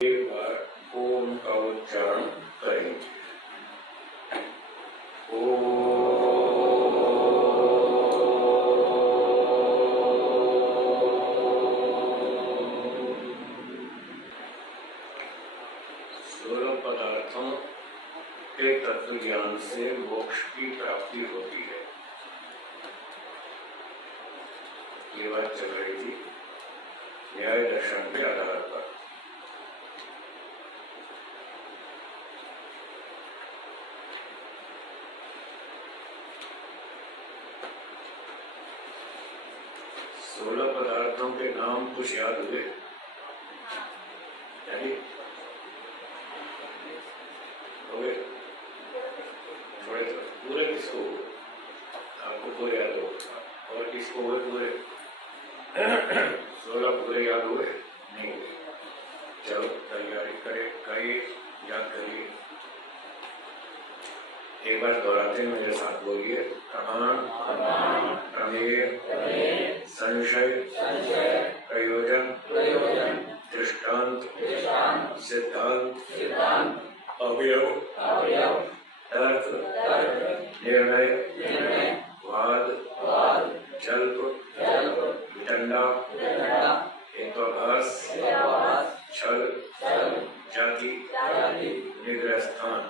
एक बार ओम का उच्चारण करेंगे। सोलह पदार्थों के तत्व ज्ञान से मोक्ष की प्राप्ति होती है। ये बात चल रही थी न्याय दर्शन के आधार पर। सोलह पदार्थों के नाम कुछ याद हुए? थोड़े पूरे किसको हुए? आपको पूरे याद हो और किसको हुए पूरे? 16 पूरे याद हुए नहीं? चलो तैयारी करिए, याद करिए। एक बार दोहराते हैं, मेरे साथ बोलिए। प्रमाण, प्रमेय, संशय, प्रयोजन, दृष्टांत, सिद्धांत, अवयव, तर्क, निर्णय, वाद, जल्प, वितंडा, हेत्वाभास, छल, जाति, निग्रह स्थान।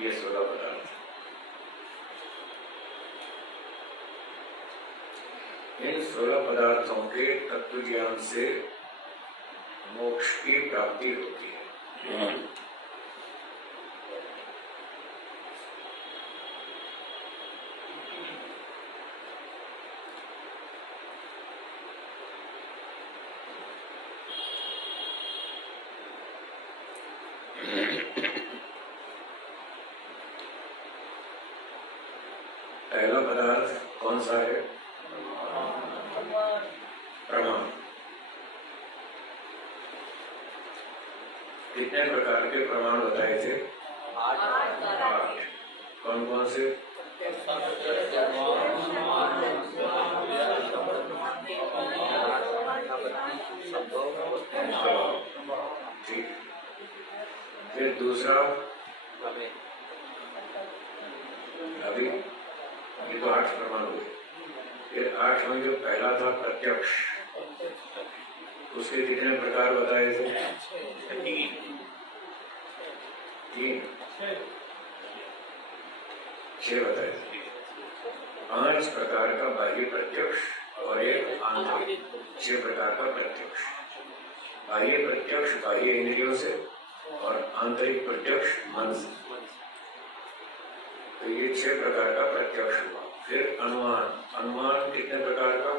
ये 16 पदार्थ। इन 16 पदार्थों के तत्व ज्ञान से मोक्ष की प्राप्ति होती है। पहला पदार्थ कौन सा है? प्रमाण। कितने प्रकार के प्रमाण बताए थे? 8। कौन कौन से? ठीक। फिर दूसरा अभी ये तो 8 प्रमाण हुए। फिर 8 में जो पहला था प्रत्यक्ष, उसके कितने प्रकार बताए थे? 3 6 बताए थे। 5 प्रकार का बाह्य प्रत्यक्ष और एक आंतरिक। 6 प्रकार का प्रत्यक्ष। बाह्य प्रत्यक्ष बाह्य इंद्रियों से और आंतरिक प्रत्यक्ष मन से। तो ये 6 प्रकार का प्रत्यक्ष हुआ। फिर अनुमान कितने प्रकार का?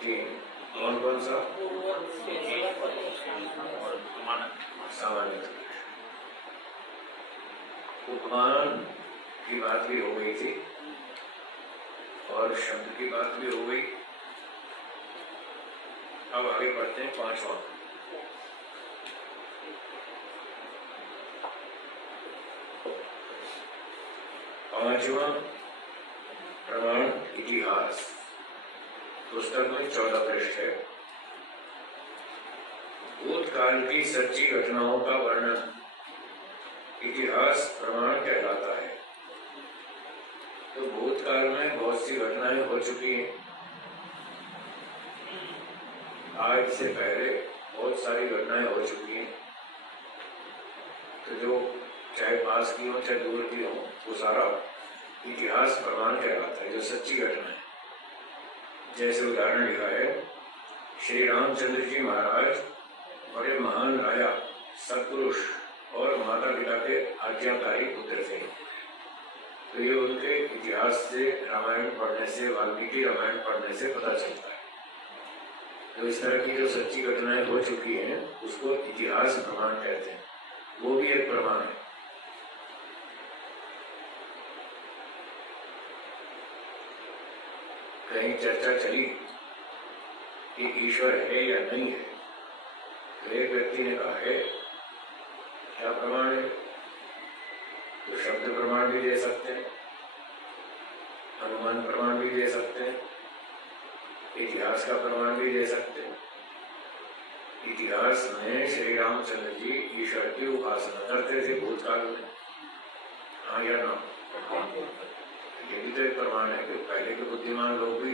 3। कौन कौन सा? सामान्य। उपमान की बात भी हो गई थी और शब्द की बात भी हो गई। अब आगे बढ़ते हैं 5वां। प्रमाण इतिहास। पुस्तक में 14 पृष्ठ है। भूतकाल की सच्ची घटनाओं का वर्णन इतिहास प्रमाण कहलाता है। तो भूतकाल में बहुत सी घटनाएं हो चुकी हैं। आज से पहले बहुत सारी घटनाएं हो चुकी हैं। तो जो चाहे पास की हो चाहे दूर की हो, वो सारा इतिहास प्रमाण कहलाता है, जो सच्ची घटना है। जैसे उदाहरण लिखा है, श्री रामचंद्र जी महाराज बड़े महान राजा, सत्पुरुष और माता पिता के आज्ञाकारी पुत्र थे। तो ये उनके इतिहास से, रामायण पढ़ने से, वाल्मीकि रामायण पढ़ने से पता चलता है। तो इस तरह की जो सच्ची घटनाएं हो चुकी हैं, उसको इतिहास प्रमाण कहते हैं। वो भी एक प्रमाण है। कहीं चर्चा चली कि ईश्वर है या नहीं है, तो एक व्यक्ति ने कहा है, क्या प्रमाण है? तो शब्द प्रमाण भी दे सकते हैं, अनुमान प्रमाण भी दे सकते हैं, इतिहास का प्रमाण भी दे सकते हैं। इतिहास में श्री रामचंद्र जी ईश्वर की उपासना करते थे भूतकाल में, हाँ या ना? ये भी तो एक प्रमाण है कि पहले के बुद्धिमान लोग भी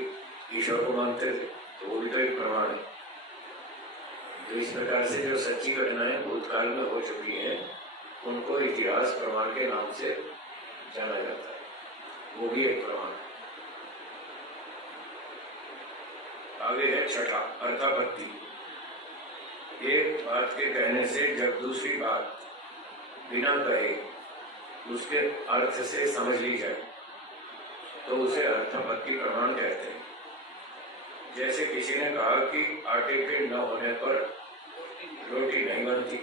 ईश्वर को मानते थे, तो वो भी तो एक प्रमाण है। तो इस प्रकार से जो सच्ची घटनाएं भूतकाल में हो चुकी हैं उनको इतिहास प्रमाण के नाम से जाना जाता है, वो भी एक प्रमाण है। आगे है छठा, अर्थापत्ति। एक बात के कहने से जब दूसरी बात बिना कहे उसके अर्थ से समझ ली जाए तो उसे अर्थापत्ति प्रमाण कहते हैं। जैसे किसी ने कहा कि आटे के न होने पर रोटी नहीं बनती,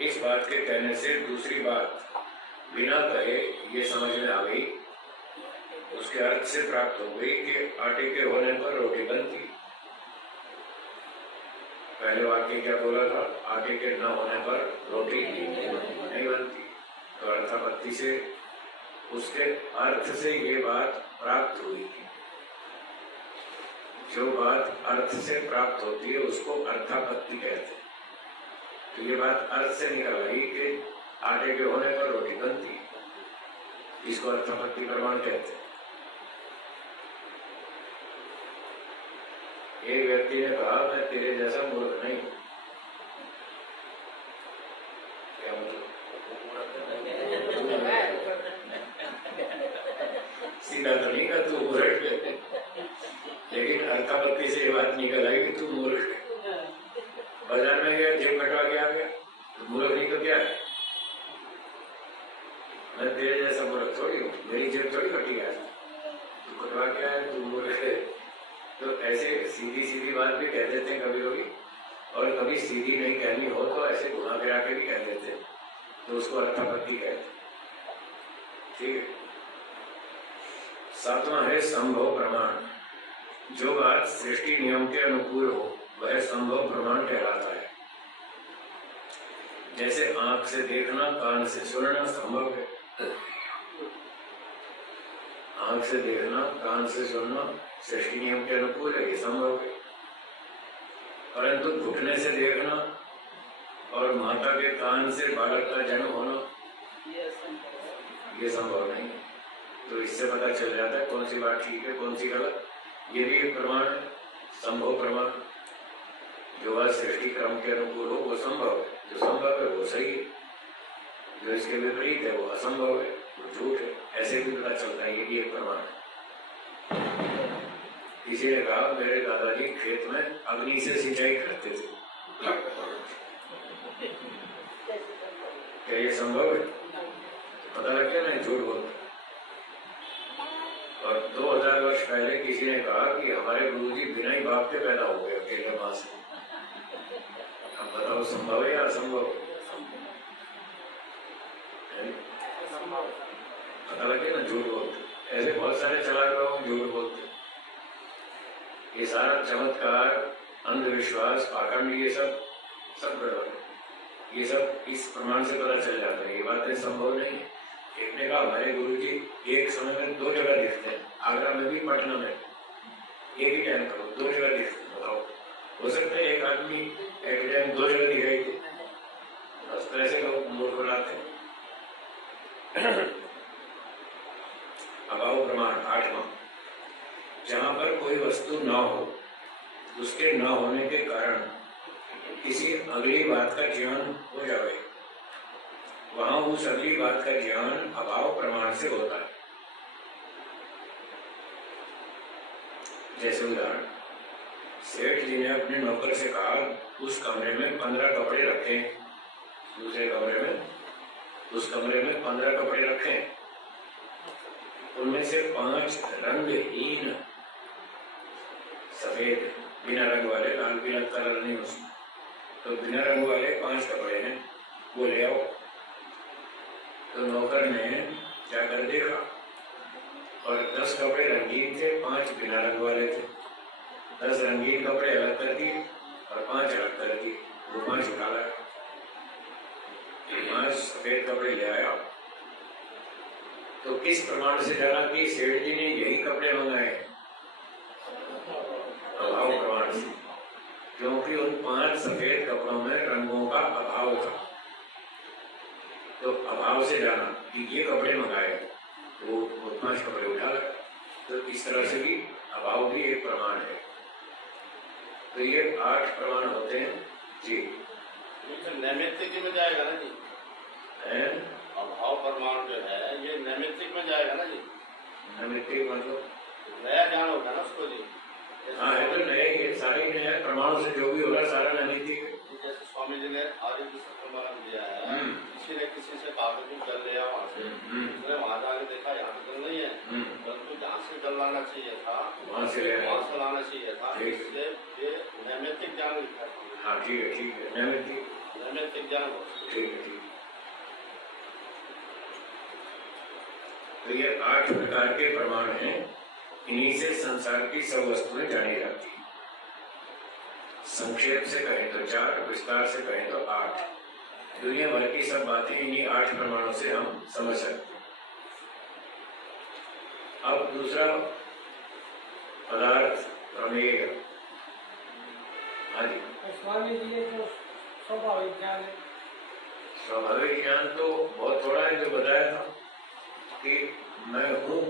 इस बात के कहने से दूसरी बात बिना कहे ये समझ में आ गई, उसके अर्थ से प्राप्त हो गई कि आटे के होने पर रोटी बनती। पहले वाक्य क्या बोला था? आटे के न होने पर रोटी नहीं बनती। तो अर्थापत्ति से उसके अर्थ से ये बात प्राप्त हुई। जो बात अर्थ से प्राप्त होती है उसको अर्थापत्ति कहते हैं। तो ये बात अर्थ से निकल आई कि आटे के होने पर रोटी बनती है, इसको अर्थापत्ति प्रमाण कहते हैं। एक व्यक्ति ने कहा मैं तेरे जैसा मूर्ख नहीं हूं। क्या मतलब? सीधा तो नहीं कहा तू मूर्ख है, लेकिन अर्थापत्ति से ये बात निकल आई कि तू मूर्ख है। बाजार में गया, जेब कटवा के आ गया, तो मूर्ख नहीं तो क्या है? मैं तेरे जैसा मूर्ख थोड़ी हूँ, मेरी जेब थोड़ी कटी है, तू कटवा के आया, तू मूर्ख है। तो ऐसे सीधी सीधी बात भी कह देते हैं कभी कभी, और कभी सीधी नहीं कहनी हो तो ऐसे घुमा फिरा के भी कह देते हैं, तो उसको अर्थापत्ति कहते हैं। ठीक है। सातवां है संभव प्रमाण। जो बात सृष्टि नियम के अनुकूल हो वह संभव प्रमाण कहलाता है। जैसे आंख से देखना, कान से सुनना संभव है। आंख से देखना, कान से सुनना सृष्टि नियम के अनुकूल है, ये संभव है। परंतु घुटने से देखना और माता के कान से बालक का जन्म होना ये संभव नहीं है। तो इससे पता चल जाता है कौन सी बात ठीक है, कौन सी गलत। ये भी एक प्रमाण है, संभव प्रमाण। जो बात सृष्टि क्रम के अनुकूल हो वो संभव है, जो संभव है वो सही है, जो इसके विपरीत है वो असंभव है, वो झूठ है। ऐसे भी पता चलता है, ये भी एक प्रमाण है। किसी ने कहा मेरे दादाजी खेत में अग्नि से सिंचाई करते थे, क्या ये संभव है? पता लग गया ना, झूठ बोलते। और 2000 वर्ष पहले किसी ने कहा कि हमारे गुरुजी बिना ही बाप के पैदा हो गए अकेले मां से। अब बताओ संभव है या असंभव? पता लगे ना, झूठ बोलते। ऐसे बहुत सारे चालाक लोग झूठ बोलते। ये सारा चमत्कार, अंधविश्वास, पाखंड, ये सब गड़बड़ है। ये सब इस प्रमाण से पता चल जाता है, ये बातें संभव नहीं है। एक ने कहा हमारे गुरुजी एक समय में 2 जगह दिखते हैं, आगरा में भी, पटना में, एक ही टाइम करो 2 जगह दिखते हैं। बताओ, हो सकता है एक आदमी एक टाइम 2 जगह दिखाई दे? बस तो ऐसे लोग मूर्ख बनाते हैं। अभाव प्रमाण। 8वां, जहां पर कोई वस्तु न हो, उसके न होने के कारण किसी अगली बात का ज्ञान हो जाए, वहां उस अगली बात का ज्ञान अभाव प्रमाण से होता है। जैसे उदाहरण, सेठ जी ने अपने नौकर से कहा उस कमरे में 15 कपड़े रखें, दूसरे कमरे में, उस कमरे में 15 कपड़े रखें, उनमें से 5 रंगहीन सफेद बिना रंग वाले, लाल पीला कलर नहीं उसमें, तो बिना रंग वाले 5 कपड़े हैं, वो ले आओ। तो नौकर ने जाकर देखा और 10 कपड़े रंगीन थे, 5 बिना रंग वाले थे। 10 रंगीन कपड़े अलग कर दिए और 5 अलग कर दिए, वो 5 उठा लाया। 5 सफेद कपड़े ले आया। तो किस प्रमाण से जाना कि सेठ जी ने यही कपड़े मंगाए? सफेद कपड़ों में रंगों का अभाव था, तो अभाव से जाना कि ये कपड़े मंगाए, वो 5 कपड़े उठा लाए। तो इस तरह से भी अभाव भी एक प्रमाण है। तो ये 8 प्रमाण होते हैं जी। नैमित्तिक में जाएगा ना जी, अभाव प्रमाण जो है ये नैमित्तिक में जाएगा ना जी। नैमित्तिक मतलब नया ज्ञान होगा ना उसको जी। हाँ, है तो नया ही, सारे नया प्रमाणों से जो भी होगा सारा नैमित्तिक है। जैसे स्वामी जी ने आर्य प्रमाण दिया है, किसी ने किसी से कहा कि जल लिया वहाँ से, उसने वहाँ जाके देखा यहाँ पे जल नहीं है, परंतु जहाँ से जल लाना चाहिए था वहाँ से लाना चाहिए था। इसलिए ये नैमित्तिक ज्ञान लिखा है। हाँ ठीक है, नैमित्तिक ज्ञान ठीक है। तो ये 8 प्रकार के प्रमाण हैं, इन्हीं से संसार की सब वस्तुएं जानी जाती हैं। संक्षेप से कहें तो 4, विस्तार से कहें तो 8। दुनिया भर की सब बातें इन्हीं 8 प्रमाणों से हम समझ सकते हैं। अब दूसरा पदार्थ प्रमेय। हाँ जी, स्वामी जी ने जो स्वाभाविक ज्ञान है, स्वाभाविक ज्ञान तो बहुत थोड़ा है, जो बताया था कि मैं हूँ,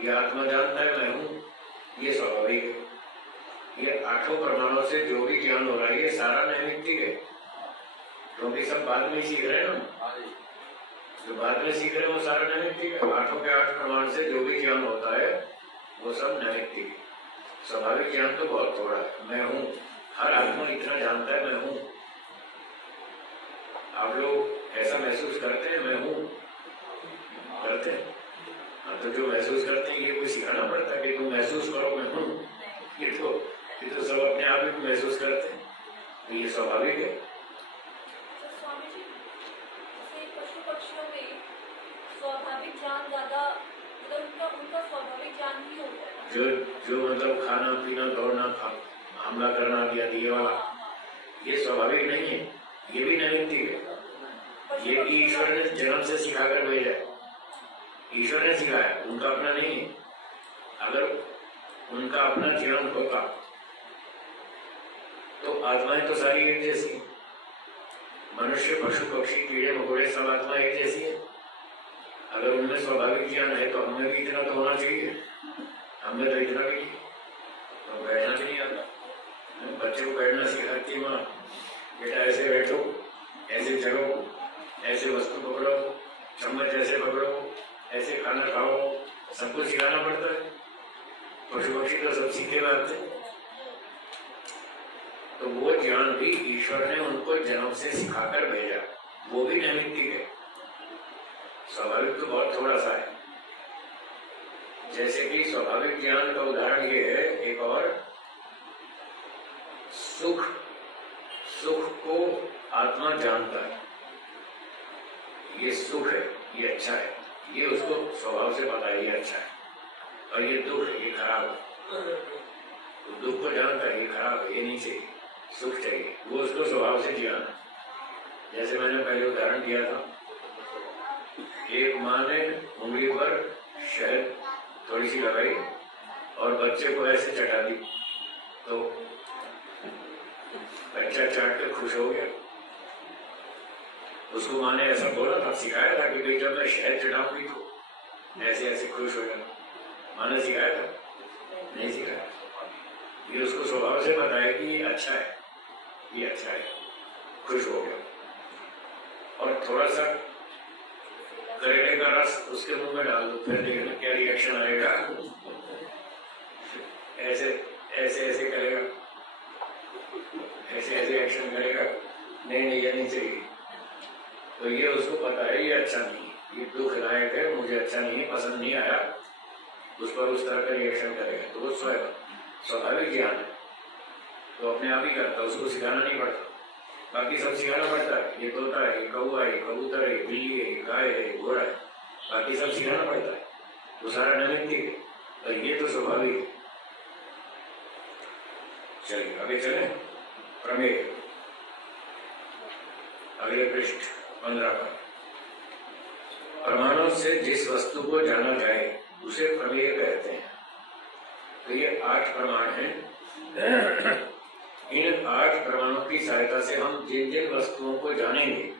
ये आत्मा जानता है मैं हूँ, ये स्वाभाविक है। ये 8 प्रमाणों से जो भी ज्ञान हो रहा है ये सारा नैमित्तिक है, क्योंकि सब बाद में सीख रहे हैं ना, जो बाद में सीख रहे हैं वो सारा नैमित्तिक है। 8 के 8 प्रमाण से जो भी ज्ञान होता है वो सब नैमित्तिक है। स्वाभाविक ज्ञान तो बहुत थोड़ा है, मैं हूँ, हर आत्मा इतना जानता है मैं हूँ। आप लोग ऐसा महसूस करते हैं मैं हूँ, करते हैं? हाँ, तो जो महसूस करते हैं ये कोई सिखाना पड़ता है कि तुम महसूस करो मैं हूँ? ये तो सब अपने आप ही महसूस करते हैं, तो ये स्वाभाविक है। स्वामी जी, पशु पक्षियों में स्वाभाविक ज्ञान ज्यादा, मतलब उनका स्वाभाविक ज्ञान ही होता है। जो मतलब खाना पीना दौड़ना हमला करना दिया दिए वाला, ये स्वाभाविक नहीं है, ये भी नैमित्तिक है। ये ईश्वर ने जन्म से सिखा कर भेजा है, ईश्वर ने सिखाया, उनका अपना नहीं है। अगर उनका अपना जीवन होता तो आत्माएं तो सारी एक जैसी, मनुष्य पशु पक्षी कीड़े मकोड़े सब आत्मा एक जैसी है। अगर उनमें स्वाभाविक ज्ञान है तो हमें भी इतना तो होना चाहिए, हमें तो इतना भी नहीं, तो बैठना भी नहीं आता। बच्चे को बैठना सिखाती माँ, बेटा ऐसे बैठो, ऐसे चलो, ऐसे वस्तु पकड़ो, चम्मच जैसे पकड़ो, ऐसे खाना खाओ, सब कुछ सिखाना पड़ता है। पशु पक्षी तो सब सीखे हुए आते हैं, तो वो ज्ञान भी ईश्वर ने उनको जन्म से सिखाकर भेजा, वो भी नैमित्तिक है। स्वाभाविक तो बहुत थोड़ा सा है। जैसे कि स्वाभाविक ज्ञान का उदाहरण ये है, एक और सुख को आत्मा जानता है, ये सुख है, ये अच्छा है, ये उसको स्वभाव से पता है ये अच्छा है, और ये दुख है, ये खराब है। तो दुख को जानता है ये खराब है, ये नहीं चाहिए, सुख चाहिए, वो उसको स्वभाव से ज्ञान है। जैसे मैंने पहले उदाहरण दिया था, एक माँ ने उंगली पर शहद थोड़ी सी लगाई और बच्चे को ऐसे चटा दी, तो बच्चा चाट कर खुश हो गया। उसको माँ ने ऐसा बोला था, सिखाया था कि भाई जब मैं शहद चटाऊंगी तो ऐसे ऐसे खुश हो जाना। माँ ने सिखाया था? नहीं सिखाया। ये उसको स्वभाव से बताया कि ये अच्छा है, ये अच्छा है, खुश हो गया। और थोड़ा सा करेले का रस उसके मुंह में डाल दो, फिर देखना क्या रिएक्शन आएगा। ऐसे ऐसे ऐसे करेगा, ऐसे ऐसे एक्शन करेगा, नहीं ये नहीं चाहिए। तो ये उसको पता है ये अच्छा नहीं है, ये दुखदायक है, मुझे अच्छा नहीं है, पसंद नहीं आया, उस पर उस तरह का रिएक्शन करेगा। तो वो स्वाभाविक ज्ञान है, तो अपने आप ही करता है, उसको सिखाना नहीं पड़ता। बाकी सब सिखाना पड़ता है, ये तोता है, ये कौवा है, कबूतर है, बिल्ली है, गाय है, घोड़ा है, बाकी सब सिखाना पड़ता है, वो सारा नैमित्तिक है, और ये तो स्वाभाविक है। चलिए आगे चले। प्रमेय, अगले पृष्ठ 15 पर। प्रमाणों से जिस वस्तु को जाना जाए उसे प्रमेय कहते हैं। तो ये 8 प्रमाण हैं। इन 8 प्रमाणों की सहायता से हम जिन जिन वस्तुओं को जानेंगे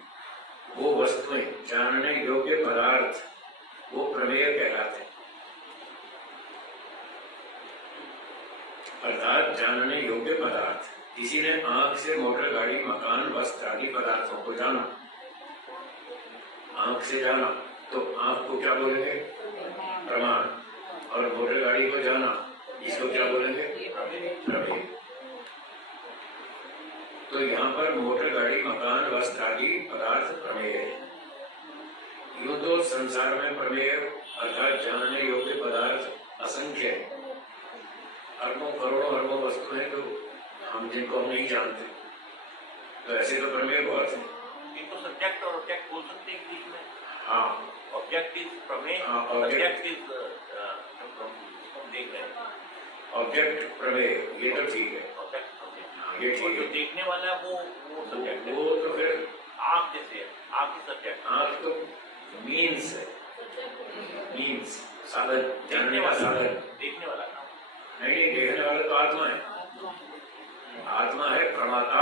वो वस्तुएं जानने योग्य पदार्थ वो प्रमेय कहलाते हैं। अर्थात जानने योग्य पदार्थ। किसी ने आंख से मोटर गाड़ी मकान वस्त्र आदि पदार्थों को जाना, आंख से जाना, तो आंख को क्या बोलेंगे? प्रमाण। और मोटर गाड़ी को जाना, इसको क्या बोलेंगे? प्रमेय। तो यहाँ पर मोटर गाड़ी मकान वस्त्र आदि पदार्थ प्रमेय है। यूं तो संसार में प्रमेय अर्थात जानने योग्य पदार्थ असंख्य है। अरबों करोड़ों अरबों वस्तु है जो जिनको हम नहीं जानते, तो ऐसे तो प्रमेय बहुत है। इनको सब्जेक्ट और ऑब्जेक्ट बोल सकते हैं इंग्लिश में। हाँ, ऑब्जेक्ट इज प्रमेय, सब्जेक्ट इज देख रहे हैं। ऑब्जेक्ट प्रमेय ये तो ठीक है, हाँ ये ठीक है। देखने वाला है वो सब्जेक्ट है। वो तो फिर आँख जैसे है, आँख ही सब्जेक्ट। आँख तो मीन्स है, मीन्स साधन, जानने का साधन। देखने वाला काम नहीं, देखने वाला तो आत्मा है। आत्मा है प्रमाता।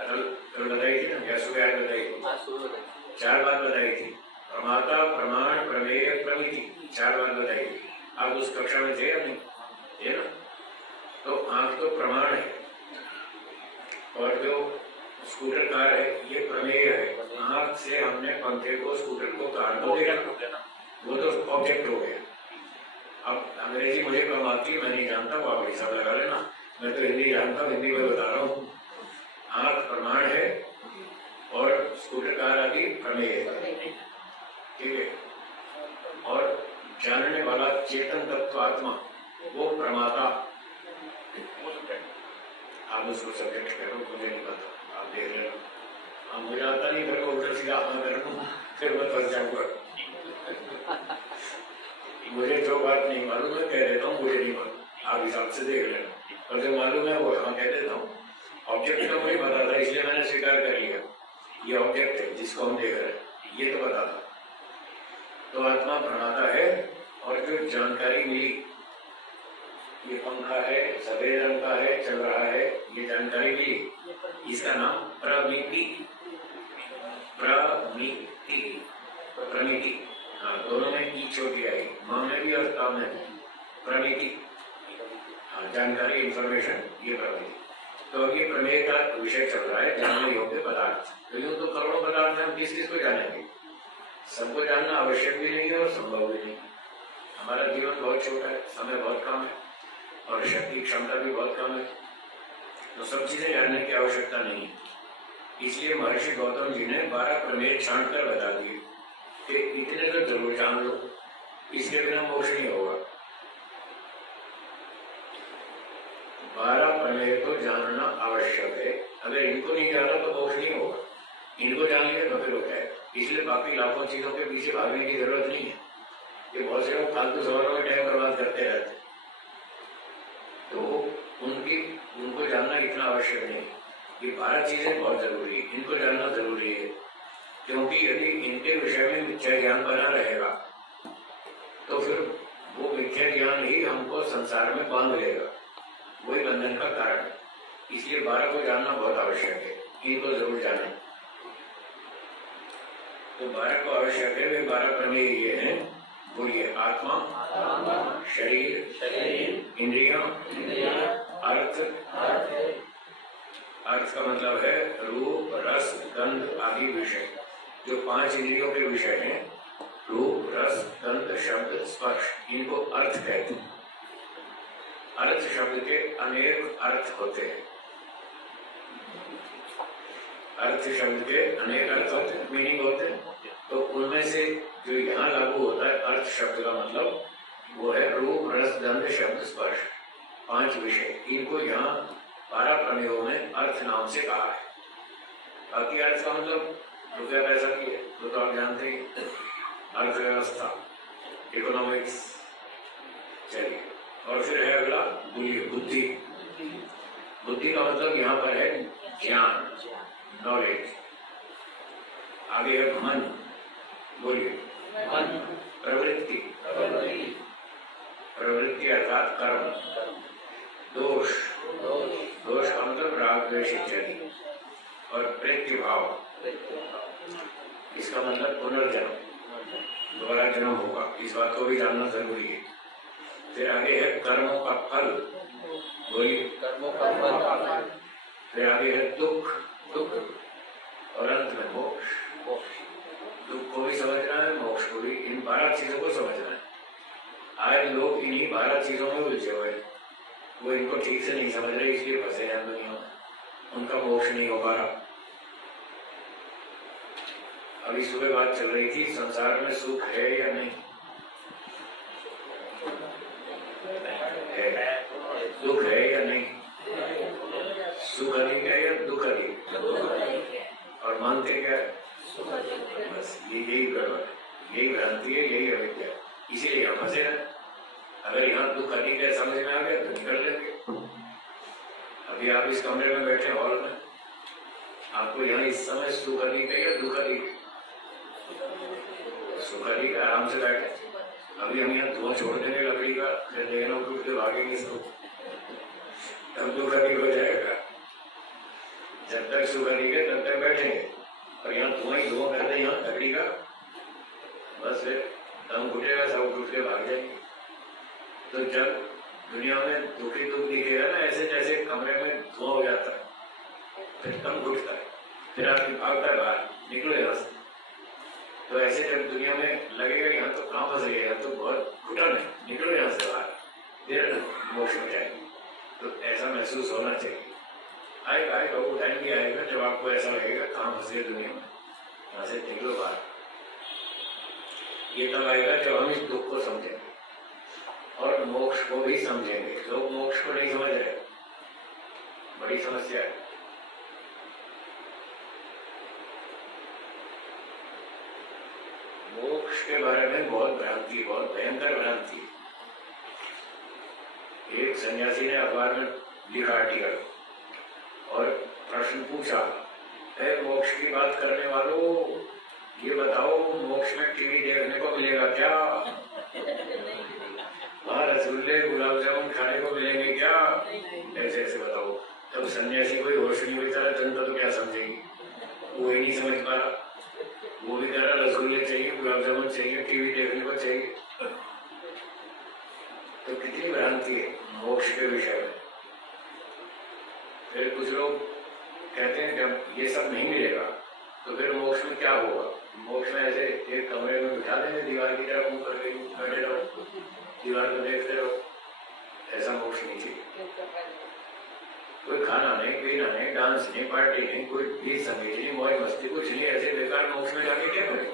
अटल कल बताई थी ना, या सुबह आज बताई थी, 4 बार बताई थी। प्रमाता, प्रमाण, प्रमेय, प्रमिति 4 बार बताई थी। आप उस कक्षा में थे या नहीं? है ना? तो आंख तो प्रमाण है, और जो स्कूटर कार है ये प्रमेय है। आंख से हमने पंखे को स्कूटर को कार को देखा, वो तो ऑब्जेक्ट हो गया। अब अंग्रेजी मुझे कम आती है, मैं नहीं जानता, वो आप हिसाब लगा लेना। मैं तो हिंदी जानता हूँ, हिंदी में बता रहा हूँ। आंख प्रमाण है और स्कूटर कार आदि प्रमेय है, ठीक है। और जानने वाला चेतन तत्व आत्मा वो प्रमाता। आप उसको सब्जेक्ट करो, मुझे नहीं पता, आप देख लेना। अब मुझे आता नहीं, फिर उल्टा सीधा हाँ करूँ, फिर मैं फंस जाऊंगा। मुझे जो बात नहीं मालूम है कह देता हूँ, मुझे नहीं मालूम, आप हिसाब से देख लेना। और जो मालूम है वो हाँ कह देता हूँ। ऑब्जेक्ट का मुझे पता था, इसलिए मैंने स्वीकार कर लिया ये ऑब्जेक्ट है जिसको हम देख रहे हैं, ये तो पता था। तो आत्मा प्रमाता है, और जो जानकारी मिली, ये पंखा है, सफेद रंग का है, चल रहा है, ये जानकारी मिली, इसका नाम प्रमिति। प्रमिति, प्रमिति, हाँ दोनों में ई छोटी आई, माँ में भी और ता में भी। प्रमिति, हाँ जानकारी, इंफॉर्मेशन, ये प्रमिति। तो अब ये प्रमेय का विषय चल रहा है, जानने योग्य पदार्थ। तो यूं तो करोड़ों पदार्थ हम किस किस को जानेंगे? सबको जानना आवश्यक भी नहीं है और संभव भी नहीं। हमारा जीवन बहुत छोटा है, समय बहुत कम है, और शक्ति क्षमता भी बहुत कम है, तो सब चीजें जानने की आवश्यकता नहीं है। इसलिए महर्षि गौतम जी ने 12 प्रमेय छांट कर बता दिए कि इतने तो जरूर जान लो, इसके बिना मोक्ष नहीं होगा। 12 प्रमेय को जानना आवश्यक है, अगर इनको नहीं जाना तो मोक्ष नहीं होगा। इनको जान लिया तो फिर होता है। इसलिए बाकी लाखों चीजों के पीछे भागने की जरूरत नहीं है। ये बहुत से लोग फालतू सवालों में टाइम बर्बाद करते रहते, तो उनको जानना इतना आवश्यक नहीं। ये 12 चीजें बहुत जरूरी है, इनको जानना जरूरी है, क्योंकि यदि इनके विषय में मिथ्या ज्ञान बना रहेगा तो फिर वो मिथ्या ज्ञान ही हमको संसार में बांध लेगा, वही बंधन का कारण है। इसलिए 12 को जानना बहुत आवश्यक है, इनको जरूर जाने। तो 12 को आवश्यक है, वे 12 प्रमेय ये हैं, बोलिए आत्मा, शरीर, इंद्रियां, अर्थ। अर्थ का मतलब है रूप, रस, गंध आदि विषय। जो 5 इंद्रियों के विषय हैं, रूप, रस, गंध, शब्द, स्पर्श, इनको अर्थ कहते हैं। अर्थ शब्द के अनेक अर्थ होते हैं। अर्थ शब्द के अनेक अर्थ होते हैं, मीनिंग होते हैं। तो उनमें से जो यहाँ लागू होता है अर्थ शब्द का मतलब, वो है रूप, रस, गंध, शब्द, स्पर्श, 5 विषय। इनको यहाँ 12 प्रमेयों में अर्थ नाम से कहा है। बाकी अर्थ का मतलब रुपया पैसा की है, तो आप जानते ही, अर्थव्यवस्था, इकोनॉमिक्स। चलिए, और फिर है अगला, बोलिए बुद्धि। बुद्धि का मतलब यहाँ पर है ज्ञान, नॉलेज। आगे है मन, बोलिए प्रवृत्ति, प्रवृत्ति अर्थात कर्म। दोष, दोष का मतलब राग प्रवेश इत्यादि। और प्रेत्य भाव, इसका मतलब पुनर्जन्म, दोबारा जन्म होगा, इस बात को भी जानना जरूरी है। फिर आगे है कर्मों का फल, वही कर्मों का फल। फिर आगे है दुख, और अंत में मोक्ष। दुख को भी समझना है, मोक्ष को भी, इन 12 चीजों को समझना है। आज लोग इन्हीं 12 चीजों में उलझे हुए हैं, वो इनको ठीक से नहीं समझ रहे, इसलिए फंसे हैं दुनिया में, उनका मोक्ष नहीं हो पा रहा। अभी सुबह बात चल रही थी, संसार में सुख है या नहीं है, दुख है या नहीं, सुख अधिक है या दुख अधिक, और मानते क्या है, बस यही गड़बड़ है, यही भ्रांति है, यही अविद्या, इसीलिए हम फंसे रहे। अगर यहाँ दुख अधिक है समझ में आ गया तो निकल लेंगे। अभी आप इस कमरे में बैठे हॉल में, आपको यहाँ इस समय सुख अधिक है या दुख अधिक है, सुख अधिक है, आराम से बैठे। अभी हम यहाँ धुआं छोड़ देंगे लकड़ी का, फिर देखना टूट के भागेंगे सब, तब दुख अधिक हो जाएगा। जब तक सुख अधिक है तब तक बैठेंगे, और यहाँ धुआं ही धुआं करते यहाँ लकड़ी का, बस फिर दम घुटेगा, सब टूट के भाग जाएंगे। तो जब दुनिया में दुख ही दुख दिखेगा ना, ऐसे जैसे कमरे में धुआं हो जाता है, फिर दम घुटता है, फिर आप भागता है बाहर, निकलो यहाँ से। तो ऐसे जब दुनिया में लगेगा कि यहाँ तो कहाँ फंस गए, यहाँ तो बहुत घुटन है, निकलो यहाँ से बाहर, फिर मोक्ष हो जाएगी। तो ऐसा महसूस होना चाहिए। आएगा वो टाइम भी आएगा जब आपको ऐसा लगेगा कहाँ फंसे दुनिया में, यहाँ से निकलो बाहर। ये तब आएगा जब हम इस दुख को समझेंगे और मोक्ष को भी समझेंगे। लोग मोक्ष को नहीं समझ रहे, बड़ी समस्या है। मोक्ष के बारे में बहुत भ्रांति, बहुत भयंकर भ्रांति। एक सन्यासी ने अखबार में लिखा आर्टिकल और प्रश्न पूछा, मोक्ष की बात करने वालों, ये बताओ मोक्ष में टीवी देखने को मिलेगा क्या, वहाँ रसगुल्ले गुलाब जामुन खाने को मिलेंगे क्या, ऐसे ऐसे बताओ। तब सन्यासी कोई होश नहीं बेचारा, जनता तो क्या समझेगी, वो ही नहीं समझ पा रहा। वो भी कह रहा रसगुल्ले चाहिए, गुलाब जामुन चाहिए, टीवी देखने को चाहिए। तो कितनी भ्रांति है मोक्ष के विषय में। फिर कुछ लोग कहते हैं जब ये सब नहीं मिलेगा तो फिर मोक्ष में क्या होगा। मोक्ष में ऐसे एक कमरे में बिठा देंगे, दीवार की तरफ मुंह करके बैठे रहो, दीवार को देखते रहो, ऐसा मोक्ष नहीं चाहिए। कोई खाना नहीं, पीना नहीं, डांस नहीं, पार्टी नहीं, कोई गीत संगीत नहीं, मौज मस्ती कुछ नहीं, ऐसे बेकार मोक्ष में जाके क्या करेंगे,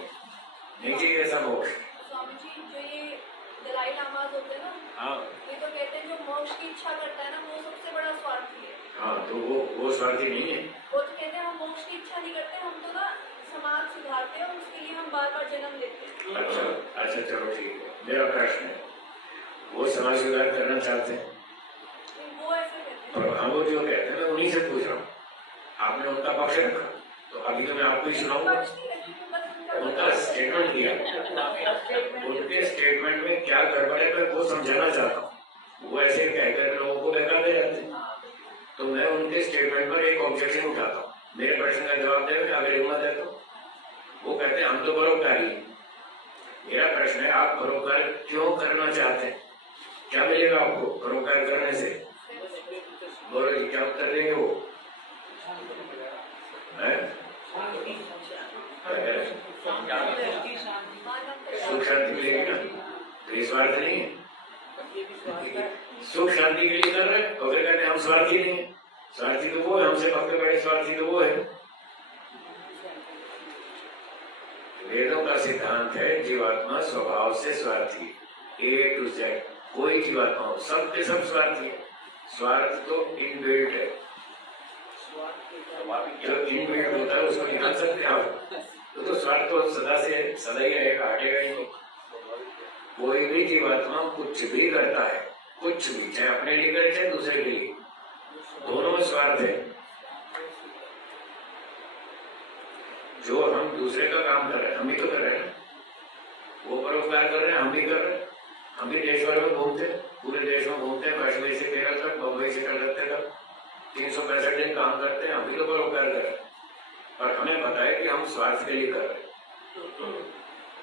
नहीं चाहिए ऐसा मोक्ष। स्वामी जी, जो ये दलाई लामाज होते हैं ना, हाँ, ये तो कहते हैं जो मोक्ष की इच्छा करता है ना वो सबसे बड़ा स्वार्थी है। हाँ, तो वो स्वार्थी नहीं है। वो तो कहते हैं हम मोक्ष की इच्छा नहीं करते, हम तो ना समाज सुधारते हैं और उसके लिए हम बार बार जन्म लेते हैं। अच्छा चलो ठीक है। मेरा प्रश्न है, वो समाज सुधार करना चाहते हैं, वो ऐसे कहते और हम वो जो कहते हैं मैं उन्हीं से पूछ रहा हूँ। आपने उनका पक्ष रखा तो अभी तो मैं आपको ही सुनाऊंगा। उनका स्टेटमेंट दिया, उनके स्टेटमेंट में क्या गड़बड़ है मैं वो समझाना चाहता हूँ। वो ऐसे कहकर लोगों को बेकार दे जाते हैं, तो मैं उनके स्टेटमेंट पर एक ऑब्जेक्शन उठाता हूँ, मेरे प्रश्न का जवाब देंगे अगर हिम्मत है तो। वो कहते हैं हम तो परोपकारी हैं। मेरा प्रश्न है आप परोपकार क्यों करना चाहते हैं, क्या मिलेगा आपको परोपकार करने से, बोलो जी क्या उत्तर देंगे वो सुख शांति मिलेगी ना, तो स्वार्थ नहीं है। सुख शांति के लिए कर रहे हैं और फिर कहते हैं हम स्वार्थी नहीं है। स्वार्थी तो वो है, हमसे पक्के बड़े स्वार्थी तो वो है। वेदों का सिद्धांत है जीवात्मा स्वभाव से स्वार्थी है, A to Z। कोई जीवात्मा हो सब के सब स्वार्थी है। स्वार्थ तो इनबिल्ट है, जो इनबिल्ट होता है उसको निकाल सकते हैं आप, तो स्वार्थ तो सदा से सदा ही रहेगा, हटेगा ही नहीं। कोई भी जीवात्मा कुछ भी करता है, कुछ भी, चाहे अपने लिए करे चाहे दूसरे के लिए, दोनों में स्वार्थ है। जो हम दूसरे का काम कर रहे हैं हम ही तो कर रहे हैं, वो परोपकार कर रहे हैं हम भी कर रहे हैं। हम भी देश भर में घूमते हैं, पूरे देश में घूमते हैं, कश्मीर से केरल तक, बम्बई से कलकत्ते तक, 365 दिन काम करते हैं, हम भी तो परोपकार कर रहे हैं, और हमें पता है कि हम स्वार्थ के लिए कर रहे हैं।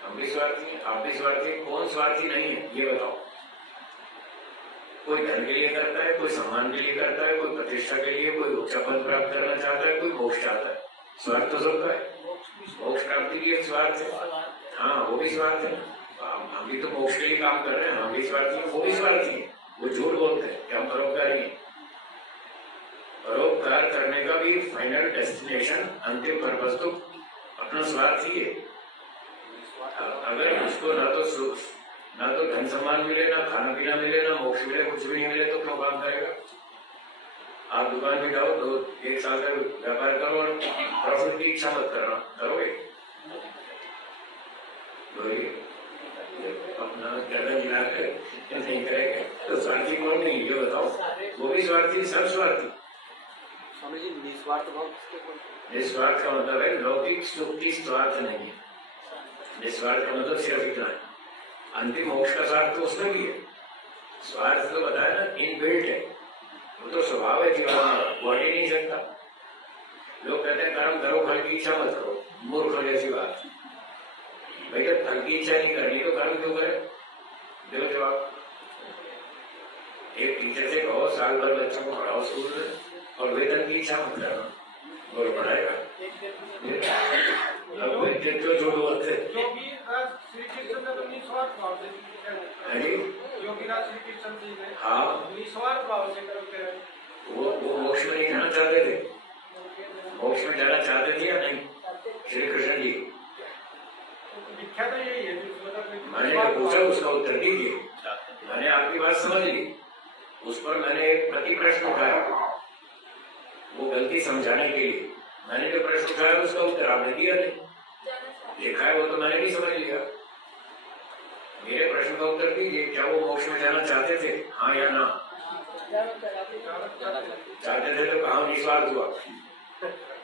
हम भी स्वार्थी हैं, आप भी स्वार्थी हैं, कौन स्वार्थी नहीं है ये बताओ? कोई धन के लिए करता है, कोई सम्मान के लिए करता है, कोई प्रतिष्ठा के लिए, कोई उच्च पद प्राप्त करना चाहता है, कोई मोक्ष चाहता है। स्वार्थ तो सबका है, मोक्ष प्राप्ति के लिए स्वार्थ है। हाँ, वो भी स्वार्थ है। हम भी तो मोक्ष के लिए काम कर रहे हैं, हम भी स्वार्थी हैं, वो भी स्वार्थी है। वो झूठ बोलते हैं कि हम परोपकारी हैं। परोपकार करने का भी फाइनल डेस्टिनेशन, अंतिम पर्पस तो अपना स्वार्थ ही है। अगर उसको ना तो सुख, ना तो धन सम्मान मिले, ना खाना पीना मिले, ना मोक्ष मिले, कुछ भी नहीं मिले, तो क्यों काम करेगा? आप दुकान में जाओ, 1 साल तक व्यापार करो और प्रॉफिट की इच्छा मत करना, करोगे? अपना गर्दन गिरा कर नहीं करेगा तो स्वार्थी कौन नहीं, ये बताओ? वो भी स्वार्थी, सब स्वार्थी। स्वामी जी, निस्वार्थ भाव किसको बोलते हैं? निस्वार्थ का मतलब है लौकिक सुख की स्वार्थ नहीं है। निस्वार्थ का मतलब सिर्फ इतना है, अंतिम मोक्ष का स्वार्थ तो उसमें भी है। स्वार्थ तो बताया ना, इनबिल्ट है, वो तो स्वभाव है जीवन में, वो हट ही नहीं सकता। लोग कहते हैं कर्म करो, फल की इच्छा मत करो, मूर्ख जैसी बात। भाई जब फल की इच्छा नहीं करनी तो कर्म क्यों करे? देखो जवाब। एक टीचर से कहो साल भर बच्चों को पढ़ाओ स्कूल में, और वेतन की इच्छा मत करना, और पढ़ाएगा? क्यों झूठ बोलते? श्री कृष्ण ने तो निस्वार्थ भाव से योगीराज श्री कृष्ण जी ने हाँ निस्वार्थ भाव से करते हैं। वो मोक्ष में नहीं जाना चाहते थे, मोक्ष में जाना चाहते थे या नहीं श्री कृष्ण जी? व्याख्या तो यही है। मैंने तो पूछा, उसका उत्तर दीजिए। मैंने आपकी बात समझ ली, उस पर मैंने एक प्रति प्रश्न उठाया, वो गलती समझाने के लिए। मैंने जो प्रश्न उठाया उसका उत्तर आपने दिया नहीं, लिखा है वो तो मैंने नहीं समझ लिया। मेरे प्रश्न का उत्तर दीजिए, क्या वो मोक्ष में जाना चाहते थे, हाँ या ना? चाहते थे तो कहाँ निस्वार्थ हुआ?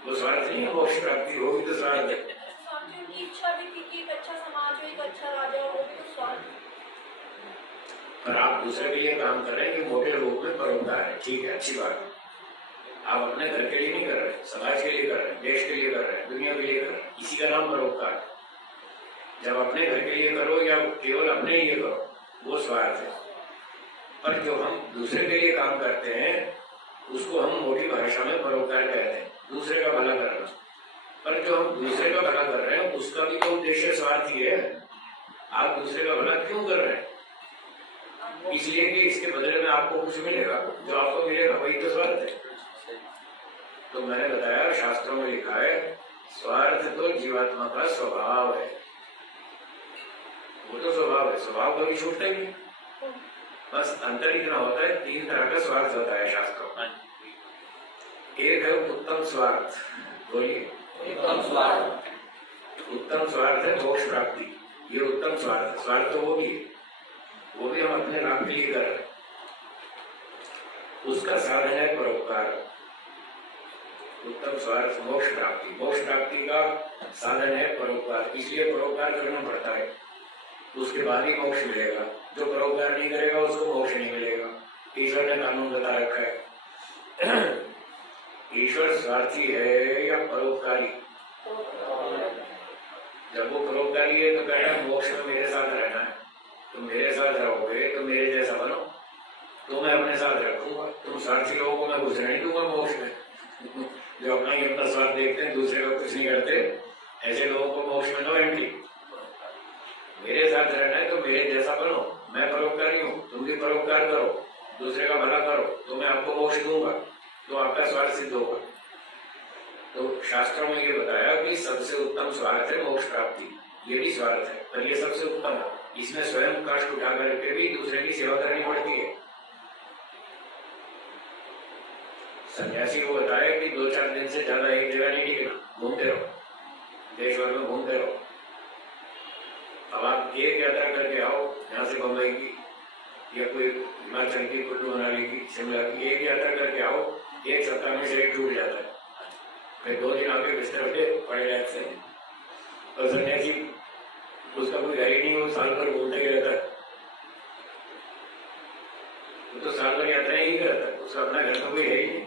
वो स्वार्थ नहीं है, मोक्ष प्राप्ति होगी तो स्वार्थ है। उनकी इच्छा भी थी कि एक अच्छा समाज हो, एक अच्छा राजा हो, वो भी तो स्वार्थ। पर आप दूसरे के लिए काम कर रहे हैं कि मोटे रूप में परोपकार है, ठीक है, अच्छी बात है। आप अपने घर के लिए नहीं कर रहे, समाज के लिए कर रहे हैं, देश के लिए कर रहे हैं, दुनिया के लिए कर रहे हैं, इसी का नाम परोपकार है। जब अपने घर के लिए करो या केवल अपने लिए करो, वो स्वार्थ है। पर जो हम दूसरे के लिए काम करते हैं उसको हम मोटी भाषा में परोपकार कहते हैं, दूसरे का भला करना। पर जो हम दूसरे का भला कर रहे हैं उसका भी तो उद्देश्य स्वार्थ ही है। आप दूसरे का भला क्यों कर रहे हैं? इसलिए कि इसके बदले में आपको कुछ मिलेगा, जो आपको मिलेगा वही तो स्वार्थ है। तो मैंने बताया, शास्त्रों में लिखा है स्वार्थ तो जीवात्मा का स्वभाव है, वो तो स्वभाव है, स्वभाव कभी छूटता ही नहीं। बस अंतर इतना होता है, 3 तरह का स्वार्थ होता है शास्त्रों में। एक है उत्तम स्वार्थ, बोलिए उत्तम स्वार्थ। उत्तम स्वार्थ है मोक्ष प्राप्ति, ये उत्तम स्वार्थ। स्वार्थ तो वो भी हम अपने लाभ के लिए कर रहे हैं। उसका साधन है परोपकार। उत्तम स्वार्थ मोक्ष प्राप्ति, मोक्ष प्राप्ति का साधन है परोपकार, इसलिए परोपकार करना पड़ता है, उसके बाद ही मोक्ष मिलेगा। जो परोपकार नहीं करेगा उसको मोक्ष नहीं मिलेगा। ईश्वर ने कानून बता रखा है। ईश्वर स्वार्थी है या परोपकारी? जब वो परोपकारी है तो कहना मोक्ष में मेरे साथ रहना है, तुम मेरे साथ रहोगे तो मेरे जैसा बनो, तो मैं अपने साथ रखूंगा। तुम स्वार्थी लोगों को मैं घुसने नहीं दूंगा मोक्ष में। जो अपना ही अपना स्वार्थ देखते हैं, दूसरे का कुछ नहीं करते, ऐसे लोगों को मोक्ष में नो एंट्री। मेरे साथ रहना है तो मेरे जैसा बनो, मैं परोपकारी हूँ, तुम भी परोपकार करो, दूसरे का भला करो, तो मैं आपको मोक्ष दूंगा, तो आपका स्वार्थ सिद्ध होगा। तो शास्त्रों में ये बताया कि सबसे उत्तम स्वार्थ है मोक्ष प्राप्ति, ये भी स्वार्थ है, पर ये सबसे उत्तम है। इसमें स्वयं कष्ट उठा करके भी दूसरे की सेवा करनी पड़ती है। सन्यासी को बताया कि 2-4 दिन से ज्यादा एक जगह नहीं टिकना, घूमते रहो, देश भर में घूमते रहो। अब आप एक यात्रा करके आओ, यहाँ से बम्बई की या कोई हिमाचल की, कुल्लू मनाली की, शिमला की, एक यात्रा करके आओ, एक सप्ताह में शरीर टूट जाता है, फिर 2 दिन आके बिस्तर पे पड़े रहते हैं। और सन्यासी उसका कोई घर ही नहीं, वो साल भर घूमते ही रहता है, वो तो साल भर यात्राएं ही करता है, उसका अपना घर तो कोई है ही नहीं।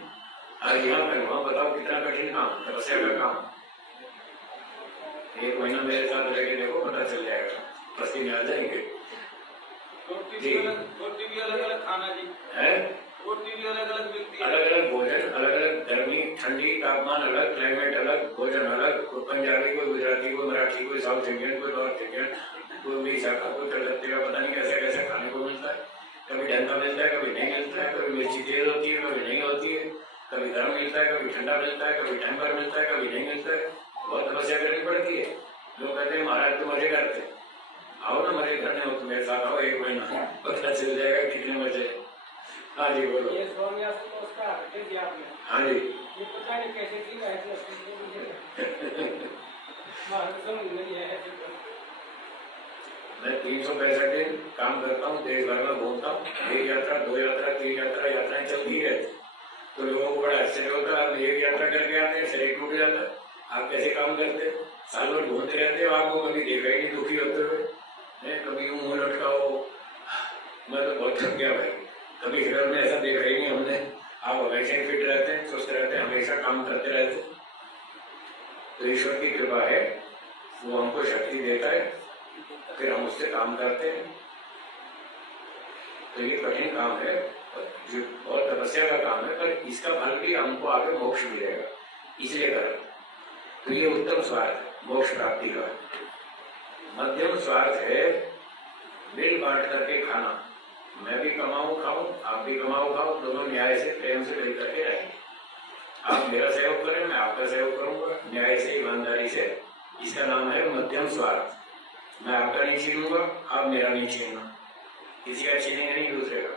और यहाँ पर वहाँ बताओ कितना कठिन काम, तपस्या का काम। 1 महीना मेरे साथ रह के देखो, पता चल जाएगा, पसीने आ जाएंगे। रोटी भी अलग अलग खाना जी है, रोटी भी अलग अलग मिलती है, अलग अलग भोजन, अलग अलग गर्मी ठंडी तापमान अलग, क्लाइमेट अलग, भोजन अलग, कोई पंजाबी, कोई गुजराती, कोई मराठी, कोई साउथ इंडियन, कोई नॉर्थ इंडियन, कोई उड़ीसा का, कोई कलकत्ते का, पता नहीं कैसे कैसे खाने को मिलता है। कभी ढंगा मिलता है, कभी नहीं मिलता है, कभी मिर्ची तेज होती है, कभी नहीं होती है, कभी गर्म मिलता है, कभी ठंडा मिलता है, कभी टेम्पर मिलता है, कभी नहीं मिलता है। बहुत तपस्या करनी पड़ती है। लोग कहते हैं महाराज तो मजे करते, आओ ना मजे करने हो, तो मेरे साथ आओ 1 महीना, पता चल जाएगा कितने मजे। हाँ जी बोलो। ये स्वामी आश्रम उसका दे दिया आपने। हाँ जी। ये पता नहीं कैसे की नहीं है। मैं 365 दिन काम करता हूँ, देश भर में घूमता हूँ, 1 यात्रा 2 यात्रा 3 यात्रा, यात्राएं चलती रहती। तो लोगों को बड़ा आश्चर्य होता है, आप 1 यात्रा करके आते हैं, शरीर टूट जाता है, आप कैसे काम करते हैं, साल भर घूमते रहते हो, आपको कभी देखा ही नहीं दुखी होते हुए, कभी यूं मुंह लटकाओ। मैं तो बहुत थक गया भाई, कभी हृदय में ऐसा देखा ही नहीं हमने। आप हमेशा ही फिट रहते हैं, स्वस्थ रहते हैं, हमेशा काम करते रहते हैं। तो ईश्वर की कृपा है, वो हमको शक्ति देता है, फिर हम उससे काम करते हैं। तो ये कठिन काम है, जो बहुत तपस्या का काम है, पर इसका फल भी हमको आगे मोक्ष मिलेगा, इसलिए करें। तो ये उत्तम स्वार्थ है मोक्ष प्राप्ति का। मध्यम स्वार्थ है मिल बांट करके खाना, मैं भी कमाऊं खाऊं, आप भी कमाओ खाओ, दोनों न्याय से प्रेम से मिल करके रहेंगे। आप मेरा सहयोग करें, मैं आपका सहयोग करूंगा, न्याय से ईमानदारी से। इसका नाम है मध्यम स्वार्थ। मैं आपका नहीं छीनूंगा, आप मेरा नहीं छीनना, किसी का छीनेंगे नहीं दूसरे का,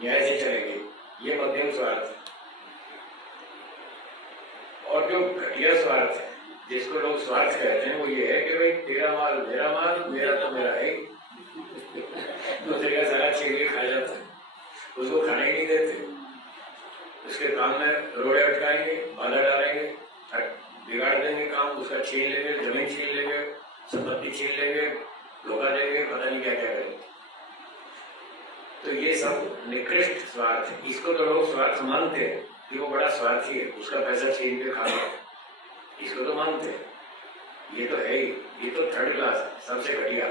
न्याय से चलेंगे, ये मध्यम स्वार्थ है। और जो घटिया स्वार्थ है, जिसको लोग स्वार्थ कहते हैं, वो ये है कि भाई तेरा माल, मेरा तो मेरा है, दूसरे का सारा छीन के खा जाता है, उसको खाने ही नहीं देते, उसके काम में रोड़े अटकाएंगे, बाधा डालेंगे, बिगाड़ देंगे काम, उसका छीन लेंगे, जमीन छीन लेंगे, संपत्ति छीन लेंगे, धोखा देंगे, पता नहीं क्या क्या करेंगे। तो ये सब निकृष्ट स्वार्थ है। इसको तो लोग स्वार्थ मानते हैं कि वो बड़ा स्वार्थी है, उसका पैसा छीन के खा रहा है, इसको तो मानते हैं। ये तो है ही, ये तो थर्ड क्लास है, सबसे घटिया।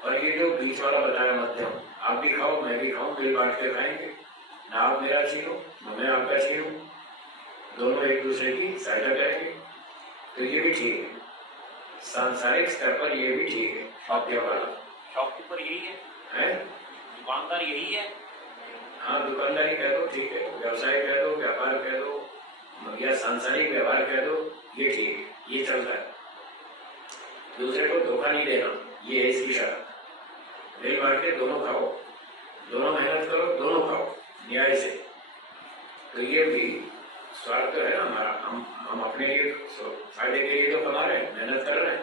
और ये जो बीच वाला बताया मध्यम, आप भी खाओ मैं भी खाऊं, मिल बांट के खाएंगे, ना आप मेरा छीनो ना मैं आपका छीनूं, दोनों एक दूसरे की सहायता करेंगे, तो ये भी ठीक है। सांसारिक स्तर पर ये भी ठीक है। शॉपकीपर यही है, दुकानदार यही है। हाँ, दुकानदारी कह दो ठीक है, व्यवसाय कह दो, व्यापार कह दो, या सांसारिक व्यवहार कह दो, ये ठीक है, ये चलता है। दूसरे को धोखा नहीं देना, ये है इसकी शर्त। मिल बांट के दोनों खाओ, दोनों मेहनत करो, दोनों खाओ न्याय से। तो ये भी स्वार्थ तो है ना हमारा, हम अपने लिए फायदे के लिए तो कमा रहे हैं, मेहनत कर रहे हैं,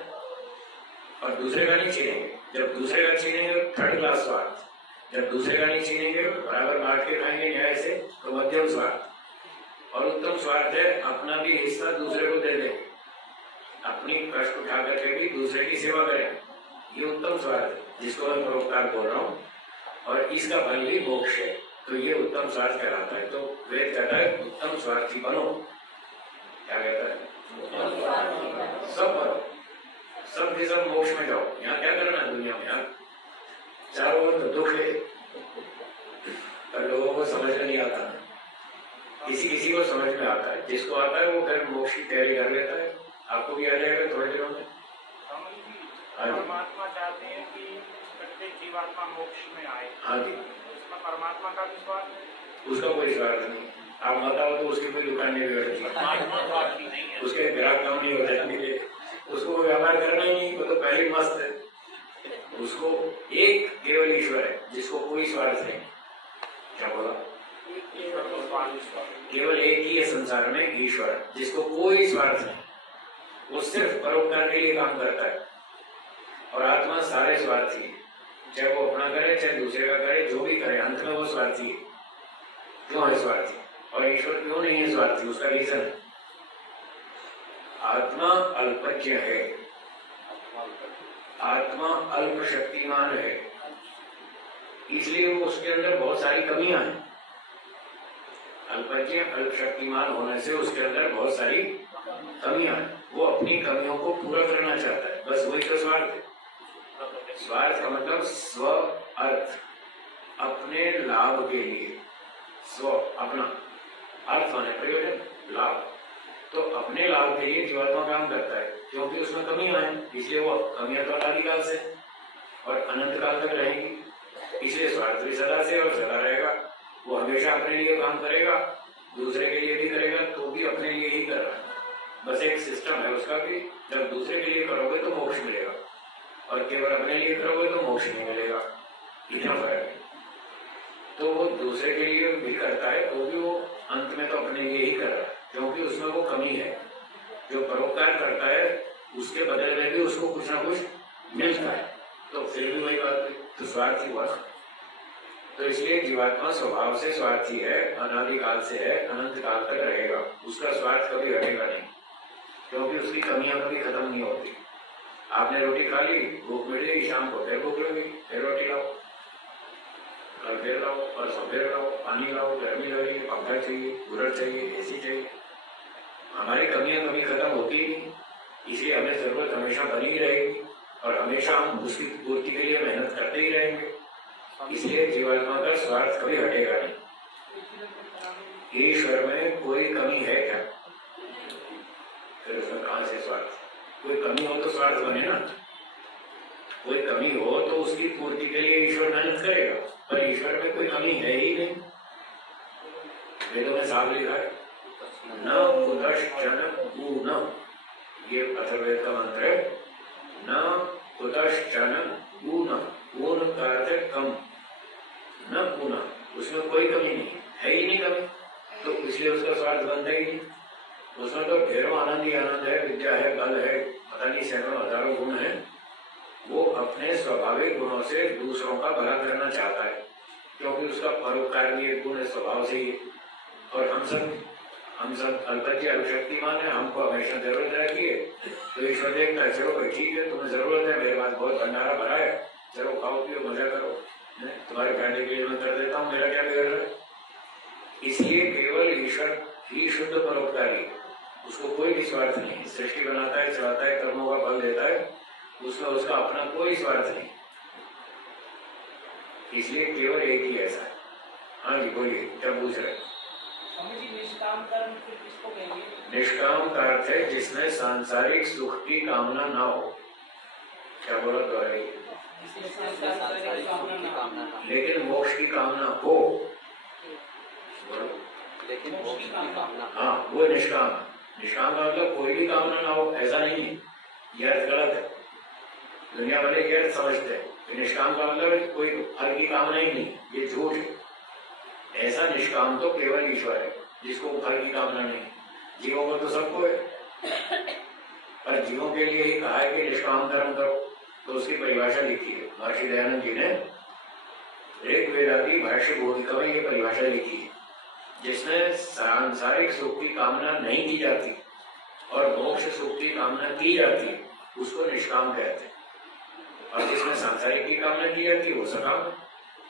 और दूसरे का नहीं छीनेंगे। जब दूसरे का छीनेंगे थर्ड क्लास स्वार्थ, जब दूसरे का नहीं छीनेंगे बराबर बांट के खाएंगे न्याय से, तो मध्यम स्वार्थ। और उत्तम स्वार्थ है अपना भी हिस्सा दूसरे को दे दें, अपनी कष्ट उठा करके भी दूसरे की सेवा करें, ये उत्तम स्वार्थ है, जिसको मैं परोपकार बोल रहा हूँ, और इसका फल भी मोक्ष है। तो ये उत्तम स्वार्थ कहलाता है। तो वेद कहता है उत्तम स्वार्थी बनो। क्या कहता है? सब बनो, सब के सब मोक्ष में जाओ। यहाँ क्या करना है दुनिया में? यहाँ चारों ओर तो दुख है, पर लोगों को समझ में नहीं आता। किसी किसी को समझ में आता है, जिसको आता है वो फिर मोक्ष की तैयारी कर लेता है। आपको भी आ जाएगा थोड़े दिनों में। परमात्मा चाहते हैं कि प्रत्येक जीवात्मा मोक्ष में आए। हाँ जी, उसमें परमात्मा का भी स्वार्थ है, उसका कोई स्वार्थ नहीं। आप बताओ तो उसकी कोई दुकान नहीं बिगड़ती, उसके ग्राहक कम नहीं हो जाएंगे, उसको व्यापार करना ही नहीं, वो तो पहले ही मस्त है। उसको एक केवल ईश्वर है जिसको कोई स्वार्थ नहीं। क्या बोला? केवल एक ही है संसार में ईश्वर जिसको कोई स्वार्थ नहीं, वो सिर्फ परोपकार के लिए काम करता है। और आत्मा सारे स्वार्थी है, चाहे वो अपना करे चाहे दूसरे का करे, जो भी करे अंत में वो स्वार्थी है। क्यों है स्वार्थी? और ईश्वर क्यों नहीं है स्वार्थी? उसका रीजन है आत्मा अल्पज्ञ है, आत्मा अल्प शक्तिमान है, इसलिए वो उसके अंदर बहुत सारी कमियां हैं। अल्पज्ञ अल्पशक्तिमान होने से उसके अंदर बहुत सारी कमियां हैं। वो अपनी कमियों को पूरा करना चाहता है, बस वही तो स्वार्थ है। स्वार्थ का मतलब स्व अर्थ, अपने लाभ के लिए। स्व अपना, अर्थ होने प्रयोजन, लाभ। तो अपने लाभ के लिए जीवात्मा काम करता है, क्योंकि उसमें कमियां हैं, इसलिए वो कमियां तो अनादिकाल से और अनंत काल तक रहेगी। इसलिए स्वार्थ भी सदा से और सदा रहेगा। वो हमेशा अपने लिए काम करेगा, दूसरे के लिए भी करेगा तो भी अपने लिए ही कर रहा है। बस एक सिस्टम है उसका कि जब दूसरे के लिए करोगे तो मोक्ष मिलेगा और केवल अपने लिए करोगे तो मोक्ष नहीं मिलेगा, इतना फर्क है। तो वो दूसरे के लिए भी करता है तो भी वो अंत में तो अपने लिए ही कर रहा है, क्योंकि उसमें वो कमी है। जो परोपकार करता है उसके बदले में भी उसको कुछ ना कुछ मिलता है, तो फिर भी वही बात है, तो स्वार्थी हुआ। तो इसलिए जीवात्मा स्वभाव से स्वार्थी है, अनादिकाल से है, अनंत काल तक रहेगा। उसका स्वार्थ कभी हटेगा नहीं, क्योंकि उसकी कमियां कभी खत्म नहीं होती। आपने रोटी खा ली, भूख मिट गई, शाम को फिर भूख लगी, फिर रोटी लाओ, कल फिर लाओ, परसों फिर लाओ, पानी लाओ, गर्मी लगी, पंखा चाहिए, कूलर चाहिए, एसी चाहिए। हमारी कमियां कभी खत्म होती ही नहीं, इसलिए हमें जरूरत हमेशा बनी ही रहेगी और हमेशा हम उसकी पूर्ति के लिए मेहनत करते ही रहेंगे। इसलिए जीवात्मा का स्वार्थ कभी हटेगा नहीं। ईश्वर में कोई कमी है क्या? फिर उसमें कहां से स्वार्थ? कोई कमी हो तो स्वार्थ बने ना। कोई कमी हो तो उसकी पूर्ति के लिए ईश्वर मेहनत करेगा, पर ईश्वर में कोई कमी है ही नहीं। वेदों में साफ लिखा है, न कुतश्चन ऊन, ये अथर्ववेद का मंत्र है। न कुतश्चन ऊन, ऊन का अर्थ है कम, न ऊना, उसमें कोई कमी नहीं है ही नहीं कमी, तो इसलिए उसका स्वार्थ बनता ही नहीं। उसमें तो ढेरों आनंद ही आनंद है, विद्या है, बल है, पता नहीं सैकड़ों हजारों गुण है। वो अपने स्वाभाविक गुणों से दूसरों का भला करना चाहता है, क्योंकि उसका परोपकार भी एक गुण स्वभाव से ही। और हम सब अल्पज्ञ अल्पशक्तिमान है, हमको हमेशा जरूरत रहती है। तो ईश्वर देखता है, चलो भाई ठीक है, तुम्हें जरूरत है, मेरे पास बहुत भंडारा भरा है, चलो खाओ पियो मजा करो, तुम्हारे फायदे के लिए मैं कर देता हूँ, मेरा क्या बिगड़ रहा है। इसलिए केवल ईश्वर ही शुद्ध परोपकारी, उसको कोई भी स्वार्थ नहीं। सृष्टि बनाता है, चलाता है, कर्मों का फल देता है, उसमें उसका अपना कोई स्वार्थ नहीं। इसलिए केवल एक ही ऐसा है। हाँ जी बोलिए, क्या पूछ रहे? निष्काम कर्म किसको कहेंगे? निष्काम का अर्थ है जिसमें सांसारिक सुख की कामना ना हो। क्या बोला दोहराइए? लेकिन मोक्ष की कामना हो, लेकिन मोक्ष की कामना, हाँ वो निष्काम। निष्काम का मतलब कोई भी कामना ना हो, ऐसा नहीं है, यह अर्थ गलत है। दुनिया वाले ये अर्थ समझते हैं निष्काम का मतलब कोई फल की कामना ही नहीं, ये झूठ है। ऐसा निष्काम तो केवल ईश्वर है, जिसको फल की कामना नहीं। जीवों को तो सबको है, पर जीवों के लिए ही कहा है कि निष्काम कर्म करो। तो उसकी परिभाषा लिखी है महर्षि दयानंद जी ने, ऋग्वेदादि भाष्य बोधिका में ये परिभाषा लिखी है, जिसमें सांसारिक सुख की कामना नहीं की जाती और मोक्ष सुख की कामना की जाती है, उसको निष्काम कहते हैं। और जिसमें सांसारिक की कामना की जाती है वो सकाम है।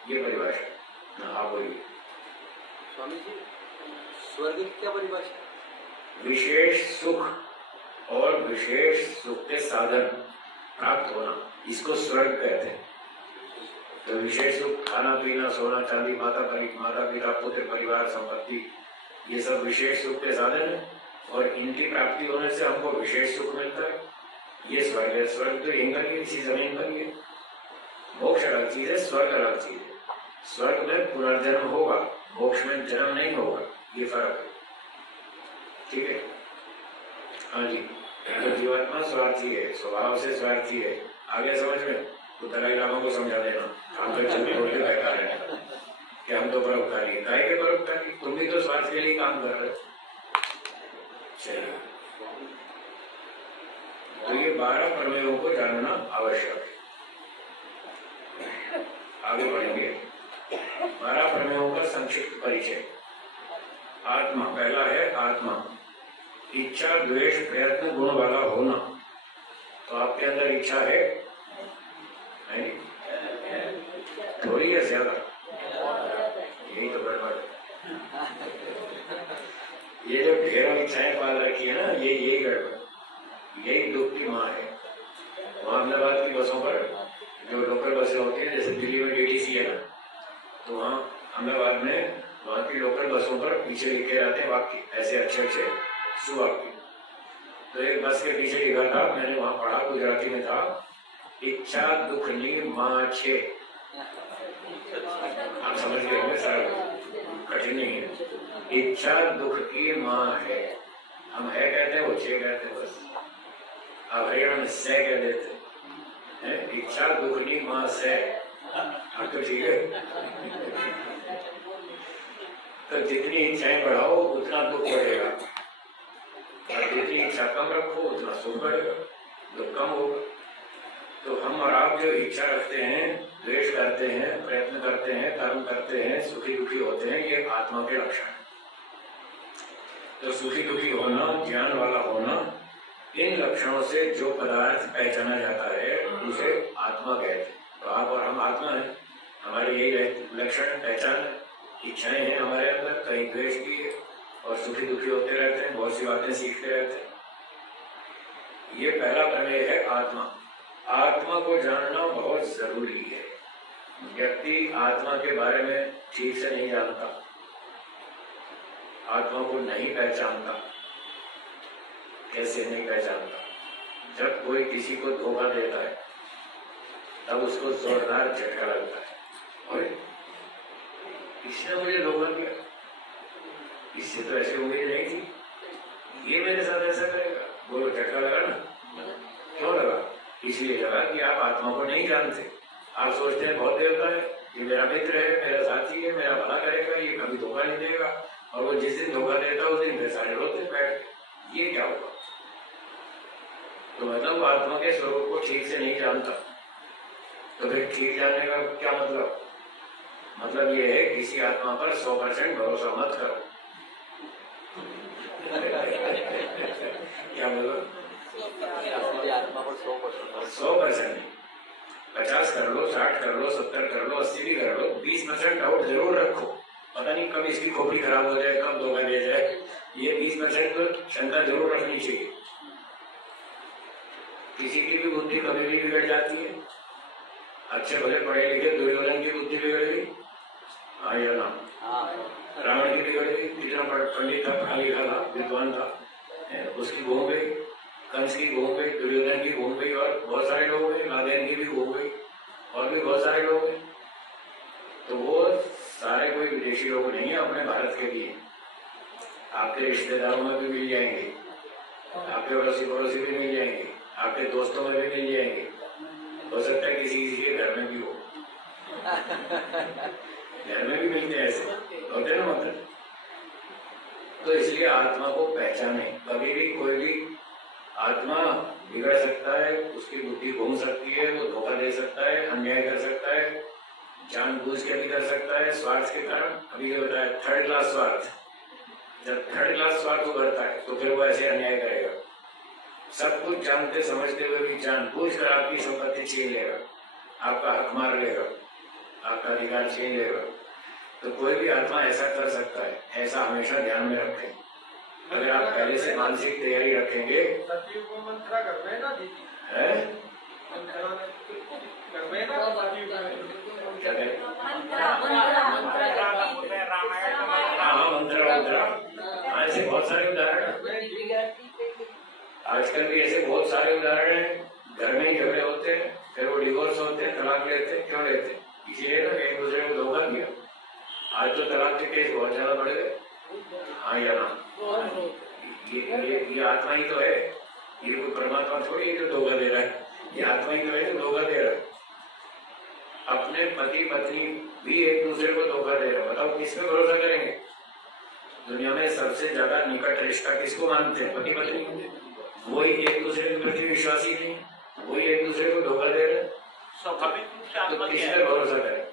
ये परिभाषा। हाँ बोलिए। स्वामी जी, स्वर्ग की क्या परिभाषा? विशेष सुख और विशेष सुख के साधन प्राप्त होना, इसको स्वर्ग कहते हैं। तो विशेष सुख खाना पीना, सोना चांदी, माता पिता, पुत्र परिवार, संपत्ति, ये सब विशेष सुख के साधन है और इनकी प्राप्ति होने से हमको विशेष सुख मिलता है। ये स्वर्ग है। स्वर्ग तो यहीं पर ही, इसी जमीन पर ही है। मोक्ष अलग चीज है, स्वर्ग अलग चीज है। स्वर्ग में पुनर्जन्म होगा, मोक्ष में जन्म नहीं होगा, ये फर्क है। ठीक है? हाँ जी। तो जीवात्मा स्वार्थी है, स्वभाव से स्वार्थी है। आगे समझ में तो दलाई लामा को समझा देना, हम तो चलने बोलते बेकार है कि हम तो परोपकारी है। काहे के परोपकारी? तुम भी तो स्वार्थ के लिए काम कर रहे हो। चलिए, तो ये 12 प्रमेयों को जानना आवश्यक है। आगे बढ़ेंगे। 12 प्रमेयों का संक्षिप्त परिचय। आत्मा, पहला है आत्मा। इच्छा द्वेष प्रयत्न गुण वाला होना। तो आपके अंदर इच्छा है नहीं? थोड़ी है, ज्यादा? यही तो गड़बड़ है। ये जो ढेरों इच्छाएं पाल रखी है ना, यही गड़बड़, यही दुख की माँ है। वहाँ अहमदाबाद की बसों पर जो लोकल बसें होती हैं, जैसे दिल्ली में डीटीसी है ना, तो वहाँ अहमदाबाद में वहाँ की लोकल बसों पर पीछे लिखे जाते हैं वाक्य, ऐसे अच्छे सुवाक्य। तो एक बस के पीछे लिखा था, मैंने वहाँ पढ़ा, गुजराती में था, इच्छा दुखनी माँ छे। आप समझ गए होंगे, सारा कठिन नहीं है। इच्छा दुख की माँ है। हम है कहते हैं, वो छे कहते हैं बस। अब हरियाणा में से कह देते हैं, इच्छा दुखनी माँ से। अब तो ठीक है। तो जितनी इच्छाएं बढ़ाओ उतना दुख बढ़ेगा, और जितनी इच्छा कम रखो उतना सुख बढ़ेगा, दुख कम होगा। तो हम और आप जो इच्छा रखते हैं, द्वेष करते हैं, प्रयत्न करते हैं, कर्म करते हैं, सुखी दुखी होते हैं, ये आत्मा के लक्षण है। तो सुखी दुखी होना, ज्ञान वाला होना, इन लक्षणों से जो पदार्थ पहचाना जाता है उसे आत्मा कहते हैं। तो आप और हम आत्मा है, हमारे यही लक्षण पहचान है। इच्छाएं हैं हमारे अंदर, कहीं द्वेष की है, और सुखी दुखी होते रहते हैं, बहुत सी बातें सीखते रहते हैं। ये पहला प्रमेय है आत्मा। आत्मा को जानना बहुत जरूरी है। व्यक्ति आत्मा के बारे में ठीक से नहीं जानता, आत्मा को नहीं पहचानता। कैसे नहीं पहचानता? जब कोई किसी को धोखा देता है तब उसको जोरदार झटका लगता है, और इसने मुझे धोखा दिया, इससे तो ऐसी उम्मीद नहीं थी, ये मेरे साथ ऐसा करेगा। बोलो, झटका लगा ना? क्यों लगा? इसलिए लगा कि आप आत्मा को नहीं जानते। आप सोचते हैं बहुत देवता है, ये मेरा मित्र है, मेरा साथी है, मेरा भला करेगा, ये कभी धोखा नहीं देगा, और वो जिस दिन धोखा देता उस दिन फिर सारे रोते बैठ, ये क्या होगा? तो मतलब आत्मा के स्वरूप को ठीक से नहीं जानता। तो फिर ठीक जानने का क्या मतलब? मतलब ये है, किसी आत्मा पर 100% भरोसा मत करो। क्या मतलब? आत्मा पर 100% नहीं, 50 कर लो, 60 कर लो, 70 कर लो, 80 भी कर लो, 20% डाउट जरूर रखो। पता नहीं कब इसकी खोपड़ी खराब हो जाए, कब धोखा दे जाए, ये 20% तो शंका जरूर रखनी चाहिए। किसी की भी बुद्धि कभी भी बिगड़ जाती है। अच्छे भले पढ़े लिखे दुर्योधन की बुद्धि बिगड़ गई, हाँ या ना? रावण की बिगड़ गई, कितना पंडित था, पढ़ा लिखा था, विद्वान था, उसकी घूम गई। कंस की घूम गई, दुर्योधन की घूम गई, और बहुत सारे लोग हैं, लादेन की भी घूम गई, और भी बहुत सारे लोग हैं। तो वो सारे कोई विदेशी लोग नहीं है, अपने भारत के भी हैं। आपके रिश्तेदारों में भी मिल जाएंगे, आपके पड़ोसी भी मिल जाएंगे, आपके दोस्तों में भी मिल जाएंगे, हो सकता है किसी के घर में भी हो। घर में भी मिलते हैं, ऐसे होते ना मतलब। तो इसलिए आत्मा को पहचाने। कभी भी कोई भी आत्मा बिगड़ सकता है, उसकी बुद्धि घूम सकती है, वो धोखा दे सकता है, अन्याय कर सकता है, जानबूझ के भी कर सकता है, स्वार्थ के कारण। अभी क्या बताया, 3rd क्लास स्वार्थ। जब 3rd क्लास स्वार्थ उभरता है तो फिर वो ऐसे अन्याय करेगा। सब कुछ जानते समझते हुए भी जानबूझ कर आपकी संपत्ति छीन लेगा, आपका हक मार लेगा, आपका अधिकार छीन लेगा। तो कोई भी आत्मा ऐसा कर सकता है, ऐसा हमेशा ध्यान में रखें। अगर आप पहले से मानसिक तैयारी रखेंगे। सती को मंत्रा कर रहे ना दीदी है? कर रहे ना सती क्या करें? हाँ, मंत्रा ऐसे बहुत सारे उदाहरण, आजकल भी ऐसे बहुत सारे उदाहरण हैं। घर में ही झगड़े होते हैं, फिर वो डिवोर्स होते हैं, तलाक लेते हैं। क्यों लेते हैं? इसीलिए ना, एक दूसरे को धोखा दिया। आज तो तलाक के केस बहुत ज्यादा बढ़ गए, हाँ या ना? ये आत्मा ही तो है, ये कोई परमात्मा थोड़ी है जो धोखा दे रहा है, ये आत्मा ही तो है जो धोखा दे रहा है। अपने पति पत्नी भी एक दूसरे को धोखा दे रहे हैं। बताओ किस पे भरोसा करेंगे? दुनिया में सबसे ज्यादा निकट रिश्ता किसको मानते हैं? पति पत्नी। वही एक दूसरे के प्रति विश्वासी नहीं, वही एक दूसरे को धोखा दे रहे हैं। स्वाभाविक रूप से आत्मा तो किस क्या पे है? भरोसा करें?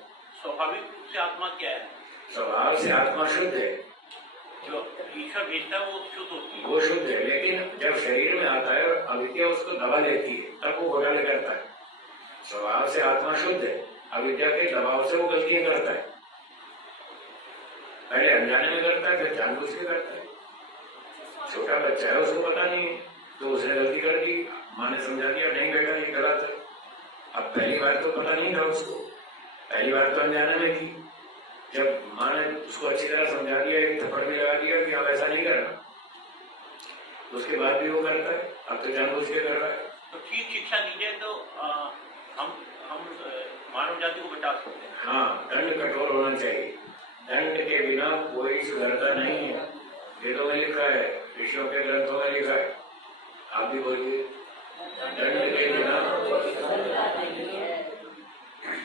स्वाभाविक रूप से आत्मा क्या है? स्वभाव से आत्मा शुद्ध है, जो ईश्वर भेजता है वो शुद्ध होती है। वो शुद्ध है, लेकिन जब शरीर में आता है और अविद्या उसको दबा लेती है तब वो घोटाले करता है। स्वभाव से आत्मा शुद्ध है, अविद्या के दबाव से वो गलतियां करता है। पहले अनजाने में करता है, फिर जानबूझ के करता है। छोटा बच्चा है, उसको पता नहीं है, तो उसने गलती कर दी, माँ ने समझा दिया नहीं बेटा ये गलत है। अब पहली बार तो पता नहीं था उसको, पहली बार तो अनजाने में थी। जब माँ ने उसको अच्छी तरह समझा दिया, एक थप्पड़ भी लगा दिया कि अब ऐसा नहीं करना, उसके बाद भी वो करता है। अब तो जानबूझ के कर रहा है। तो ठीक शिक्षा दी जाए तो हम मानव जाति को बचा सकते हैं। हाँ, दंड कठोर होना चाहिए, दंड के बिना कोई सुधरता नहीं है। वेदों में लिखा है, ऋषियों के ग्रंथों में लिखा है, आप भी बोलिए, दंड के बिना।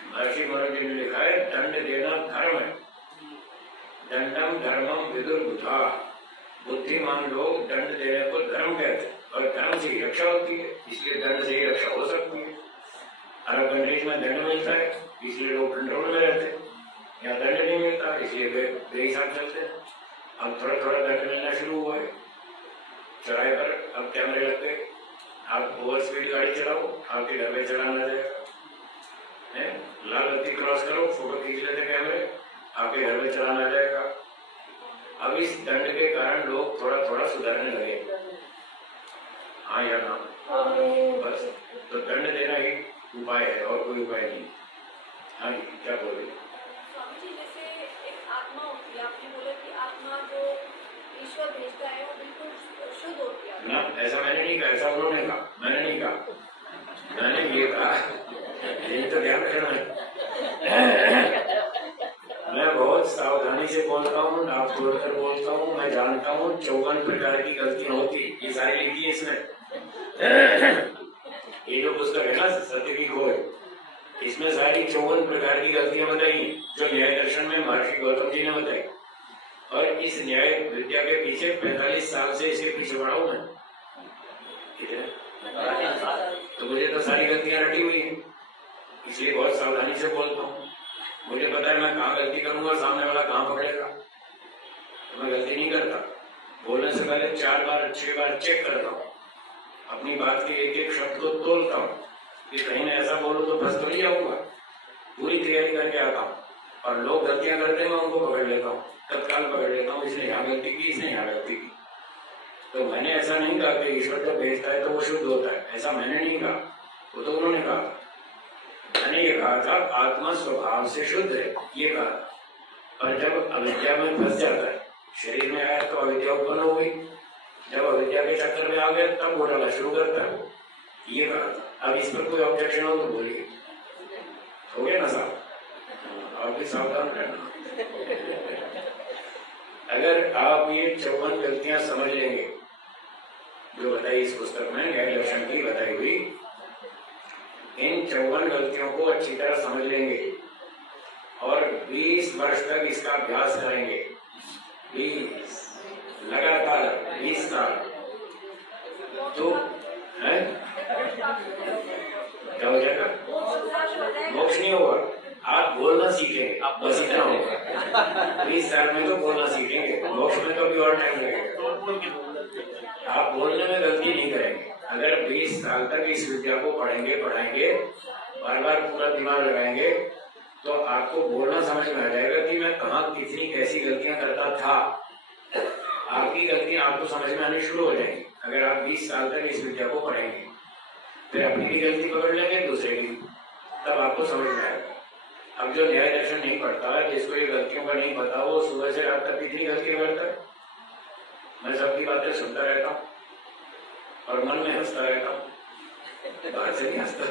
महर्षि मनोज जी ने लिखा है, दंड देना धर्म है, दंडम धर्मम विदुर बुधा। बुद्धिमान लोग दंड देने को धर्म कहते हैं, और धर्म से ही रक्षा होती है, इसलिए दंड से ही रक्षा हो सकती है। अरब कंट्रीज में दंड मिलता है, इसलिए लोग कंट्रोल में रहते हैं। यहाँ दंड नहीं मिलता, इसलिए वे बेहिसाब चलते हैं। अब थोड़ा थोड़ा दंड मिलना शुरू हुआ है। चौराहे पर अब कैमरे लग गए, आप ओवर स्पीड गाड़ी चलाओ, आपके घर में चलाना जाएगा, लाल बत्ती क्रॉस करो, फोटो खींच लेते कैमरे, आपके घर में चलाना आ जाएगा। अब इस दंड के कारण लोग थोड़ा थोड़ा सुधरने लगे, हाँ या ना, बस। तो दंड देना ही उपाय है और कोई उपाय नहीं। हाँ जी, क्या बोल रहे? स्वामी जी, जैसे एक आत्मा होती है, आपने बोला कि आत्मा जो ईश्वर भेजता है वो बिल्कुल शुद्ध होती है ना, ऐसा मैंने नहीं कहा, ऐसा उन्होंने कहा, मैंने नहीं कहा। मैंने ये कहा, यही तो ध्यान रखना है। मैं बहुत सावधानी से बोलता हूँ, नाप तोड़कर बोलता हूँ। मैं जानता हूँ 54 प्रकार की गलतियां होती, ये सारी लिखी है इसमें। ये जो पुस्तक है ना, सत्य की खोज, इसमें सारी 54 प्रकार की गलतियां बताई, जो न्याय दर्शन में महर्षि गौतम जी ने बताई। और इस न्याय विद्या के पीछे 45 साल से इसके पीछे पड़ा हूं मैं, ठीक है? तो मुझे तो सारी गलतियां रटी हुई है, इसलिए बहुत सावधानी से बोलता हूँ। मुझे पता है मैं कहाँ गलती करूंगा, सामने वाला कहाँ पकड़ेगा, तो मैं गलती नहीं करता। बोलने से पहले 4 बार 6 बार चेक करता हूँ, अपनी बात के एक एक शब्द को तोलता हूँ कि कहीं मैं ऐसा बोलूँ तो फंस तो नहीं जाऊंगा। पूरी तैयारी करके आता हूँ, और लोग गलतियां करते हैं मैं उनको पकड़ लेता हूँ, तत्काल पकड़ लेता हूँ, इसने यहाँ गलती की, इसने यहाँ गलती की। तो मैंने ऐसा नहीं कहा कि ईश्वर जब भेजता है तो वो शुद्ध होता है, ऐसा मैंने नहीं कहा, वो तो उन्होंने कहा। मैंने ये कहा था आत्मा स्वभाव से शुद्ध है, ये कहा। और जब अविद्या में फंस जाता है, शरीर में आया तो अविद्या उत्पन्न हो गई, जब अविद्या के चक्कर में आ गया तब घोटाला शुरू करता है वो, ये कहा था। अब इस पर कोई ऑब्जेक्शन हो तो बोलिए, हो गया ना साहब? आप भी सावधान रहना। अगर आप ये 54 गलतियां समझ लेंगे जो बताई इस पुस्तक में, न्याय दर्शन की बताई हुई, इन 54 गलतियों को अच्छी तरह समझ लेंगे और 20 वर्ष तक इसका अभ्यास करेंगे, 20 लगातार 20 साल, तो है क्या हो जाएगा? मोक्ष नहीं होगा, आप बोलना सीखेंगे, आप बस इतना होगा। 20 साल में तो बोलना सीखेंगे, मोक्ष में तो अभी और टाइम लगेगा। आप बोलने में गलती नहीं करेंगे। अगर 20 साल तक इस विद्या को पढ़ेंगे, पढ़ाएंगे, बार बार पूरा दिमाग लगाएंगे, तो आपको बोलना समझ में आ जाएगा कि मैं कहाँ कितनी कैसी गलतियां करता था। आपकी गलतियां आपको समझ में आनी शुरू हो जाएंगी अगर आप 20 साल तक इस विद्या को पढ़ेंगे। फिर अपनी भी गलती पकड़ लेंगे, दूसरे की, तब आपको समझ में आएगा। अब जो न्याय दर्शन नहीं पढ़ता है, जिसको ये गलतियों का नहीं पता, वो सुबह से रात तक कितनी गलतियां करता है। मैं सबकी बातें सुनता रहता हूँ और मन में हंसता रहता हूँ, बाहर से नहीं हंसता,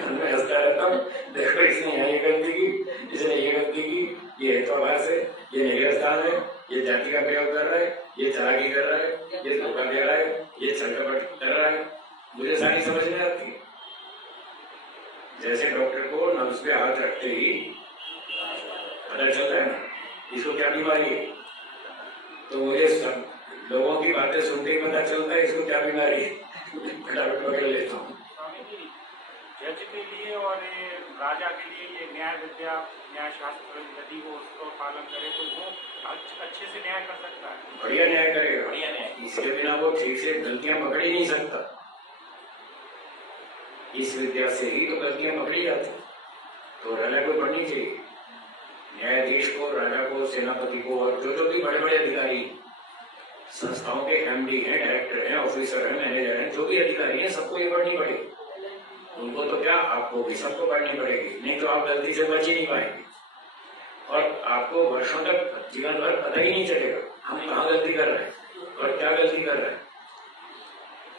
मन में हंसता रहता हूँ। देखो इसने यहाँ ये गलती की, इसने ये गलती की, ये हेतुआभास है, ये निगरस्थान है, ये जाति का प्रयोग कर रहा है, ये चालाकी कर रहा है, ये धोखा दे रहा है, ये छलकपट कर रहा है। मुझे सारी समझ में आती है। जैसे डॉक्टर को नब्ज पे हाथ रखते ही पता चलता है ना इसको क्या बीमारी है, तो मुझे सब लोगों की बातें सुनते ही पता चलता है इसको क्या बीमारी है, फटाफट पकड़ लेता हूँ। जज के लिए और राजा के लिए ये न्याय विद्या, न्याय शास्त्र यदि वो उसको पालन करे तो वो अच्छे से न्याय कर सकता है, बढ़िया न्याय करेगा। बढ़िया न्याय। इसके बिना वो ठीक से गलतियां पकड़ ही नहीं सकता। इस विद्या से ही तो गलतियां पकड़ी जाती। तो राजा को पढ़नी चाहिए, न्यायाधीश को, राजा को, सेनापति को, और जो जो भी बड़े बड़े अधिकारी संस्थाओं के एमडी हैं, डायरेक्टर हैं, ऑफिसर हैं, मैनेजर हैं, जो भी अधिकारी हैं, सबको ये पढ़नी पड़ेगी। उनको तो क्या, आपको भी सबको पढ़नी पड़ेगी, नहीं तो आप गलती से बच ही नहीं पाएंगे और आपको वर्षों तक जीवन भर पता ही नहीं चलेगा हम कहाँ गलती कर रहे हैं और क्या गलती कर रहे हैं।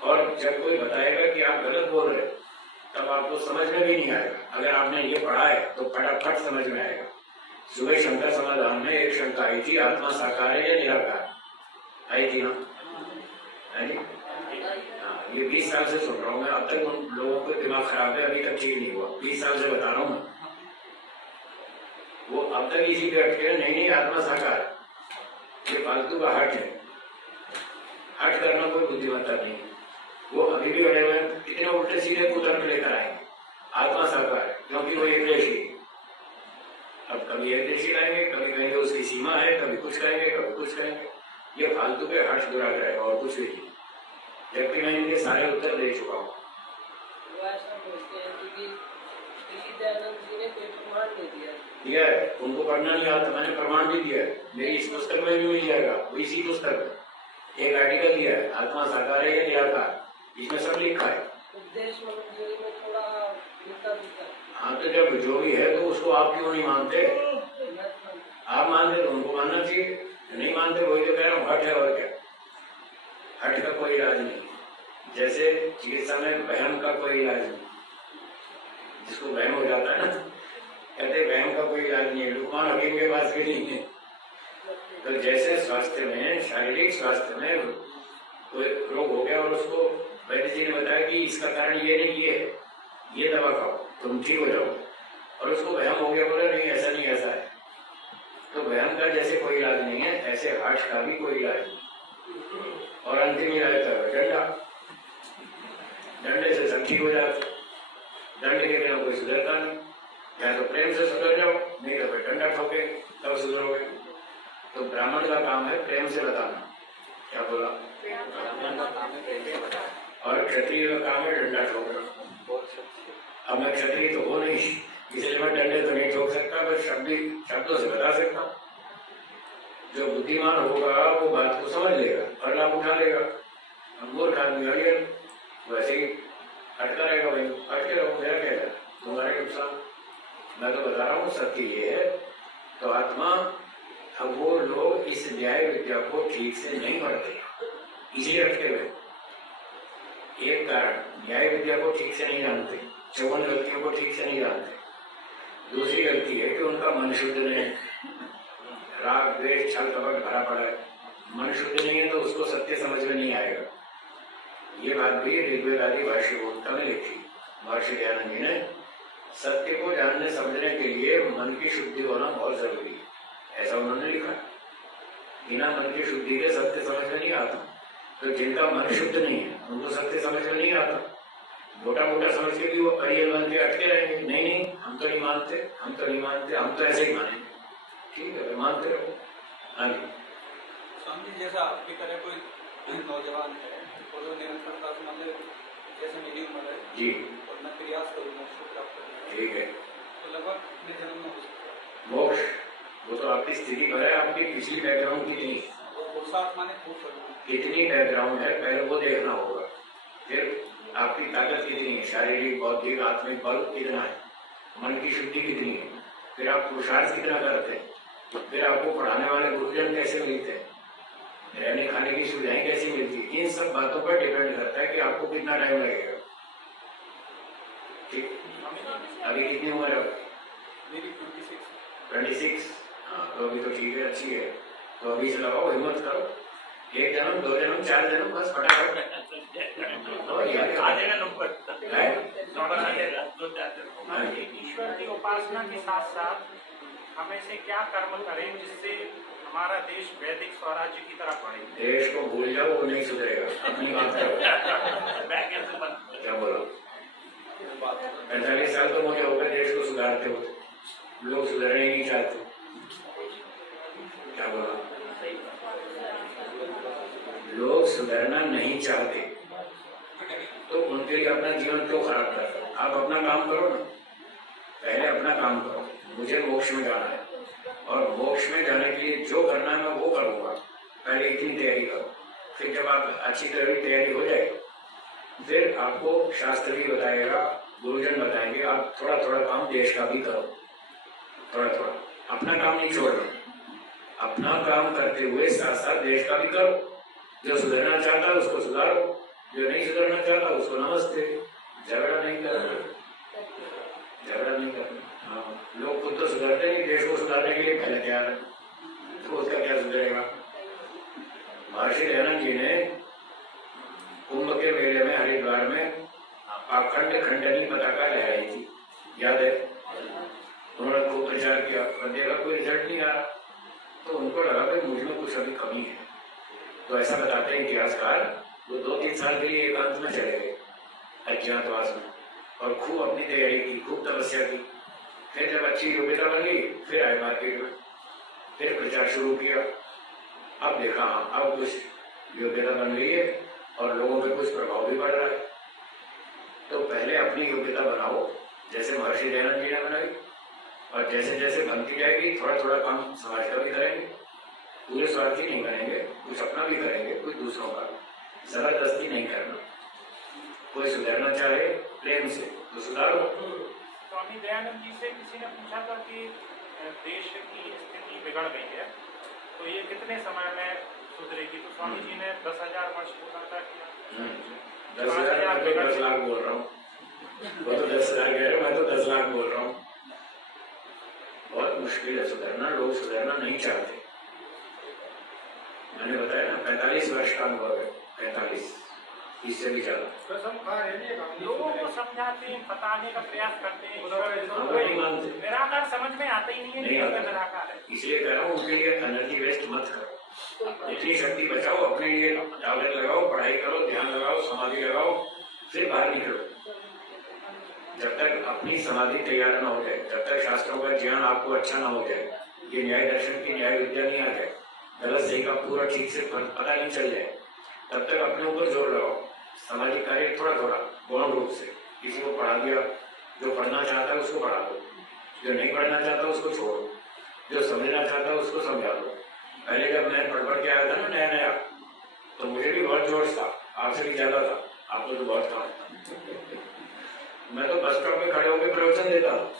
और जब कोई बताएगा कि आप गलत बोल रहे हैं तब आपको समझ में भी नहीं आएगा। अगर आपने ये पढ़ा है तो फटाफट समझ में आएगा। सुबह शंका समाधान में एक शंका आई थी, आत्मा साकार है या निराकार, आई थी ना? ये 20 साल से सुन रहा हूँ मैं, अब तक उन लोगों को दिमाग खराब है, अभी तक ठीक नहीं हुआ। 20 साल से बता रहा हूँ मैं, वो अब तक इसी पे अटके, नहीं आत्मा साकार, ये फालतू का हट है। हट करना कोई बुद्धिमत्ता नहीं, वो अभी भी अड़े हुए कितने उल्टे सीधे कुतर्क लेकर आएंगे। आत्मा साकार है क्योंकि वो एक देशी, अब कभी एक देशी लाएंगे, कभी कहेंगे उसकी सीमा है, कभी कुछ कहेंगे, कभी कुछ कहेंगे। ये फालतू के हट दुरा गए और कुछ भी नहीं, जबकि मैं इनके सारे उत्तर दे चुका हूँ। दिया है, उनको पढ़ना नहीं आता, मैंने प्रमाण भी दिया है, मेरी इस पुस्तक में भी मिल जाएगा, इसी पुस्तक में एक आर्टिकल दिया है, आत्मा साकार है या निराकार, इसमें सब लिखा है। हाँ तो जब जो भी है तो उसको आप क्यों नहीं मानते? आप मानते तो उनको मानना चाहिए, नहीं मानते वही तो कह रहा हूँ, हट है और क्या। हट का कोई इलाज नहीं, जैसे चिकित्सा में वहम का कोई इलाज नहीं, जिसको वहम हो जाता है ना, कहते वहम का कोई इलाज नहीं है, लुकमान हकीम के पास भी नहीं है। तो जैसे स्वास्थ्य में, शारीरिक स्वास्थ्य में कोई रोग हो गया और उसको वैद्य जी ने बताया कि इसका कारण ये नहीं ये है, ये दवा खाओ तुम ठीक हो जाओ, और उसको वहम हो गया, बोले नहीं ऐसा नहीं ऐसा है। तो वहम का जैसे कोई इलाज नहीं है, ऐसे हर्ष का भी कोई इलाज नहीं। और अंतिम इलाज है डंडा, डंडे से सब ठीक हो जाता, दंड के बिना कोई सुधरता नहीं, या तो प्रेम से सुधर जाओ, नहीं तो फिर डंडा ठोके तब सुधरोगे। तो ब्राह्मण का काम है प्रेम से बताना, क्या बोला, और क्षत्रिय का काम है डंडा ठोकना। अब मैं क्षत्रिय तो हो नहीं, इसलिए मैं डंडे तो नहीं ठोक सकता, बस शब्दों से बता सकता हूँ। जो बुद्धिमान होगा वो बात को समझ लेगा और लाभ उठा लेगा। मूर्ख आदमी वैसे ही अटका रहेगा, भाई अटके रहो, मेरा क्या है, तुम्हारे नुकसान। मैं तो बता रहा हूँ सत्य ये है। तो आत्मा, अब वो लोग इस न्याय विद्या को ठीक से नहीं पढ़ते, इसलिए अटके हुए। एक कारण न्याय विद्या को ठीक से नहीं जानते, 54 गलतियों को ठीक से नहीं जानते। दूसरी गलती है कि उनका मन शुद्ध नहीं, राग द्वेष छल कपट भरा पड़ा है। मन शुद्ध नहीं है तो उसको सत्य समझ में नहीं आएगा। ये बात भी ऋग्वेद आदि भाष्य भूमिका में लिखी महर्षि दयानंद जी ने। सत्य को जानने समझने के लिए मन की शुद्धि होना बहुत जरूरी है, ऐसा उन्होंने लिखा। बिना मन की शुद्धि के सत्य समझ में नहीं आता। तो जिनका मन शुद्ध नहीं है उनको सत्य समझ में नहीं आता, मोटा मोटा समझ के भी वो अरियल बन के अटके रहेंगे। नहीं हम तो नहीं मानते, हम तो नहीं मानते, हम तो ऐसे ही मानेंगे। ठीक है, मानते रहो। हाँ जी स्वामी जी, जैसा आपकी तरह कोई नौजवान है और वो निरंतरता से मतलब जैसे मेरी उम्र है जी, और मैं प्रयास करूँ मोक्ष प्राप्त करने, ठीक है, तो लगभग कितने जन्म में हो सकता है मोक्ष? वो तो आपकी स्थिति पर है, आपकी पिछली बैकग्राउंड कितनी, कितनी बैकग्राउंड है पहले वो देखना होगा। फिर आपकी ताकत कितनी है, शारीरिक बौद्धिक आत्मिक बल कितना है, मन की शुद्धि कितनी है, फिर आप पुरुषार्थ कितना करते हैं, फिर आपको पढ़ाने वाले गुरुजन कैसे मिलते हैं, रहने खाने की सुविधाएं कैसी मिलती है, इन सब बातों पर डिपेंड करता है कि आपको कितना टाइम लगेगा। ठीक, अभी कितनी उम्र है? मेरी 26। हाँ तो अभी तो ठीक है, अच्छी है। तो अभी से लगाओ, हिम्मत करो, 1 जन्म 2 जन्म 4 जन्म बस फटाफट ईश्वर की उपासना के साथ साथ हमें से क्या कर्म करें जिससे हमारा देश वैदिक स्वराज्य की तरफ बढ़े? देश को भूल जाओ, वो नहीं सुधरेगा, अपनी बात करो। क्या बोलो, 45 साल तो मुझे हो गए देश को सुधारते हो, लोग सुधरने ही नहीं चाहते। क्या बोला, लोग सुधरना नहीं चाहते तो उनके लिए अपना जीवन क्यों खराब कर? आप अपना काम करो ना, पहले अपना काम करो। मुझे मोक्ष में जाना है और मोक्ष में जाने के लिए जो करना है मैं वो करूंगा, पहले इतनी तैयारी करो, फिर जब आप अच्छी तैयारी हो जाए फिर आपको शास्त्र भी बताएगा, गुरुजन बताएंगे, आप थोड़ा थोड़ा काम देश का भी करो, थोड़ा थोड़ा, अपना काम नहीं छोड़ना, अपना काम करते हुए साथ साथ देश का भी करो। जो सुधरना चाहता है उसको सुधारो, जो नहीं सुधरना चाहता उसको नमस्ते, झगड़ा नहीं करना, झगड़ा नहीं करना। हाँ, लोग खुद तो सुधरते नहीं, देश को सुधारने के लिए पहले तैयार है, तो उसका क्या सुधरेगा। महर्षि दयानंद जी ने कुंभ के मेले में हरिद्वार में अखंड खंडनी पताका लहराई थी, याद है? उन्होंने खूब प्रचार किया, पर देखा कोई रिजल्ट नहीं आ रहा, तो उनको लगा कि मुझ में कुछ अभी कमी है। तो ऐसा बताते हैं इतिहासकार, वो 2-3 साल के लिए एकांत में चले गए अज्ञातवास में और खूब अपनी तैयारी की, खूब तपस्या की। फिर जब अच्छी योग्यता बन गई फिर आए मार्केट में, फिर प्रचार शुरू किया। अब देखा हाँ अब कुछ योग्यता बन गई है और लोगों पे कुछ प्रभाव भी पड़ रहा है। तो पहले अपनी योग्यता बनाओ, जैसे महर्षि दयानंद जी ने बनाई, और जैसे जैसे बनती जाएगी थोड़ा थोड़ा काम समाज का भी करेंगे, पूरे स्वार्थी नहीं करेंगे, कुछ अपना भी करेंगे, कुछ दूसरों का। जबरदस्ती नहीं करना, कोई सुधरना चाहे प्रेम से तो सुधारो। स्वामी दयानंद जी से किसी ने पूछा था कि देश की स्थिति बिगड़ गई है तो ये कितने समय में सुधरेगी, तो स्वामी जी ने 10,000 वर्ष बोला किया। 10,000 मैं तो 10 लाख बोल रहा हूँ, वो तो 10,000 कह रहे, मैं तो 10 लाख बोल रहा हूँ। बहुत मुश्किल है सुधरना, लोग सुधरना नहीं चाहते। मैंने बताया ना 45 वर्ष का अनुभव है, 45 इससे भी ज्यादा। लोगों को समझाते हैं, बताने का प्रयास करते हैं, नहीं मानते, निराकार समझ में आता ही नहीं है, नहीं आता निराकार है। इसलिए कह रहा हूँ उनके लिए एनर्जी वेस्ट मत करो, इतनी शक्ति बचाओ, अपने लिए टारगेट लगाओ, पढ़ाई करो, ध्यान लगाओ, समाधि लगाओ, फिर बाहर निकलो। जब तक अपनी समाधि तैयार ना हो जाए, जब तक शास्त्रों का ज्ञान आपको अच्छा ना हो जाए, ये न्याय दर्शन की न्याय विद्या नहीं आ जाए, गलत सही का पूरा ठीक से पता नहीं चल जाए, तब तक अपने ऊपर जोर लगाओ। सामाजिक कार्य थोड़ा थोड़ा गौण रूप से, किसी को पढ़ा दिया, जो पढ़ना चाहता है उसको पढ़ा दो, जो नहीं पढ़ना चाहता उसको छोड़ो, जो समझना चाहता है उसको समझा दो। पहले जब मैं पढ़ के आया था ना नया नया, तो मुझे भी बहुत जोश था, आपसे भी ज्यादा था, आपको तो बहुत था। मैं तो बस स्टॉप पे खड़े होकर प्रवचन देता था,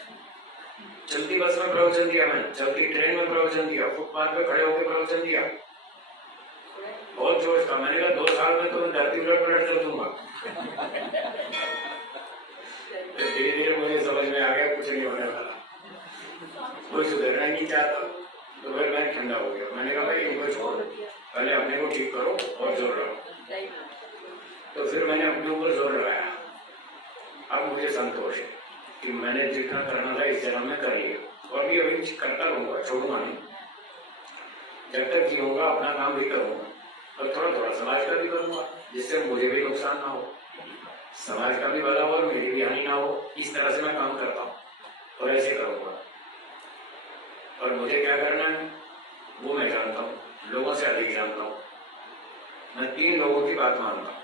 चलती बस में प्रवचन दिया, मैंने चलती ट्रेन में प्रवचन दिया, फुटपाथ पे खड़े होकर प्रवचन दिया, बहुत जोश था। मैंने कहा 2 साल में तो मैं धरती उलट पलट कर दूंगा। धीरे धीरे मुझे समझ में आ गया कुछ नहीं होने वाला, कोई सुधरना ही नहीं चाहता, तो फिर मैं ठंडा हो गया। मैंने कहा भाई इनको छोड़ो, पहले अपने को ठीक करो और जोर लगाओ। तो फिर मैंने अपने ऊपर जोर लगाया। अब मुझे संतोष है कि मैंने जितना करना था इस जन्म में कर लिया, और भी अभी करता रहूंगा, छोड़ूंगा नहीं। जब तक जीऊंगा अपना काम भी करूंगा और थोड़ा थोड़ा समाज का भी करूंगा, जिससे मुझे भी नुकसान ना हो, समाज का भी भला हो और मेरी भी हानि ना हो। इस तरह से मैं काम करता हूँ और ऐसे करूंगा। और मुझे क्या करना है वो मैं जानता हूँ, लोगों से अधिक जानता हूँ। मैं 3 लोगों की बात मानता हूँ।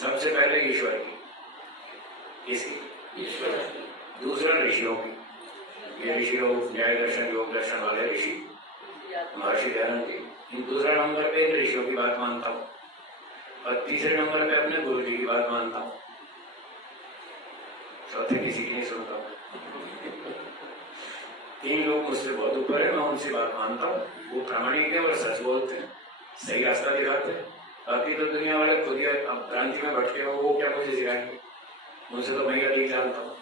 सबसे पहले ईश्वर की, इसकी ईश्वर, दूसरा ऋषियों की, ये ऋषि लोग न्याय दर्शन योग दर्शन वाले ऋषि महर्षि दयानंद जी। दूसरा नंबर पे ऋषियों की बात मानता हूँ और तीसरे नंबर पे अपने गुरु जी की बात मानता हूँ। चौथे किसी की नहीं सुनता हूँ। 3 लोग मुझसे बहुत ऊपर है, मैं उनसे बात मानता हूँ। वो प्रामाणिक है और सच बोलते हैं, सही रास्ता दिखाते हैं। बाकी तो दुनिया वाले खुद ही भ्रांति में भटके हो, वो क्या मुझे सिखाएंगे, मुझसे तो मैं अधिक जानता हूँ।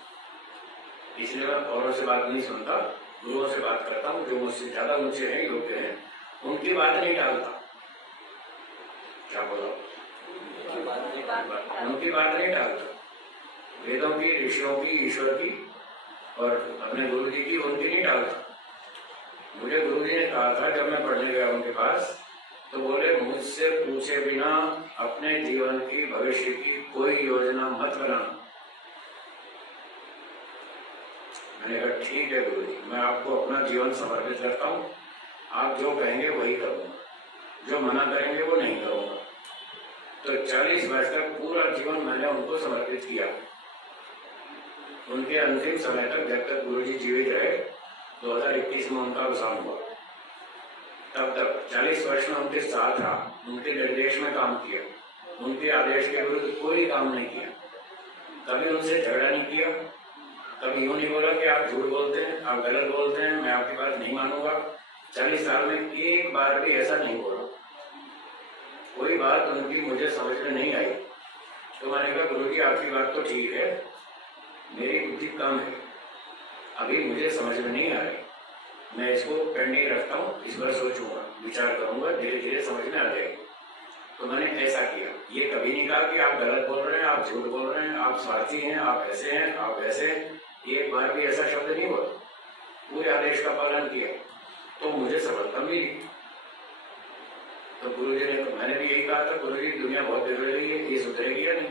इसलिए मैं औरों से बात नहीं सुनता, गुरुओं से बात करता हूँ, जो मुझसे ज्यादा ऊंचे हैं, योग्य हैं, उनकी बात नहीं टालता। क्या बोला, उनकी बात नहीं टालता। वेदों की, ऋषियों की, ईश्वर की और अपने गुरु जी की, उनकी नहीं टालता। मुझे गुरु जी ने कहा था जब मैं पढ़ने गया उनके पास, तो बोले मुझसे पूछे बिना अपने जीवन की, भविष्य की कोई योजना मत बनाना। मैंने कहा ठीक है गुरु जी, मैं आपको अपना जीवन समर्पित करता हूँ, आप जो कहेंगे वही करूँगा, जो मना करेंगे वो नहीं करूँगा। तो 40 वर्ष तक पूरा जीवन मैंने उनको समर्पित किया। उनके अंतिम समय तक, जब तक गुरु जी जीवित रहे, 2021 में उनका अवसान हुआ, तब तक 40 वर्ष में उनके साथ रहा, उनके निर्देश में काम किया, उनके आदेश के विरुद्ध कोई काम नहीं किया, कभी उनसे झगड़ा नहीं किया, कभी यूं नहीं बोला कि आप झूठ बोलते हैं, आप गलत बोलते हैं, मैं आपकी बात नहीं मानूंगा। 40 साल में एक बार भी ऐसा नहीं बोला। कोई बात उनकी मुझे समझ में नहीं आई तो मैंने कहा गुरु जी आपकी बात तो ठीक है, मेरी बुद्धि कम है, अभी मुझे समझ में नहीं आ रही, मैं इसको पेंडिंग रखता हूँ, इस पर सोचूंगा, विचार करूंगा, धीरे धीरे समझ में आ जाएगी। तो मैंने ऐसा किया। ये कभी नहीं कहा कि आप गलत बोल रहे हैं, आप झूठ बोल रहे हैं, आप स्वार्थी हैं, आप ऐसे हैं, आप वैसे हैं, एक बार भी ऐसा शब्द नहीं बोला। पूरे आदेश का पालन किया तो मुझे सफलता मिली। तो गुरु जी ने, मैंने भी यही कहा था, गुरु जी दुनिया बहुत बिगड़ रही है, ये सुधरेगी या नहीं?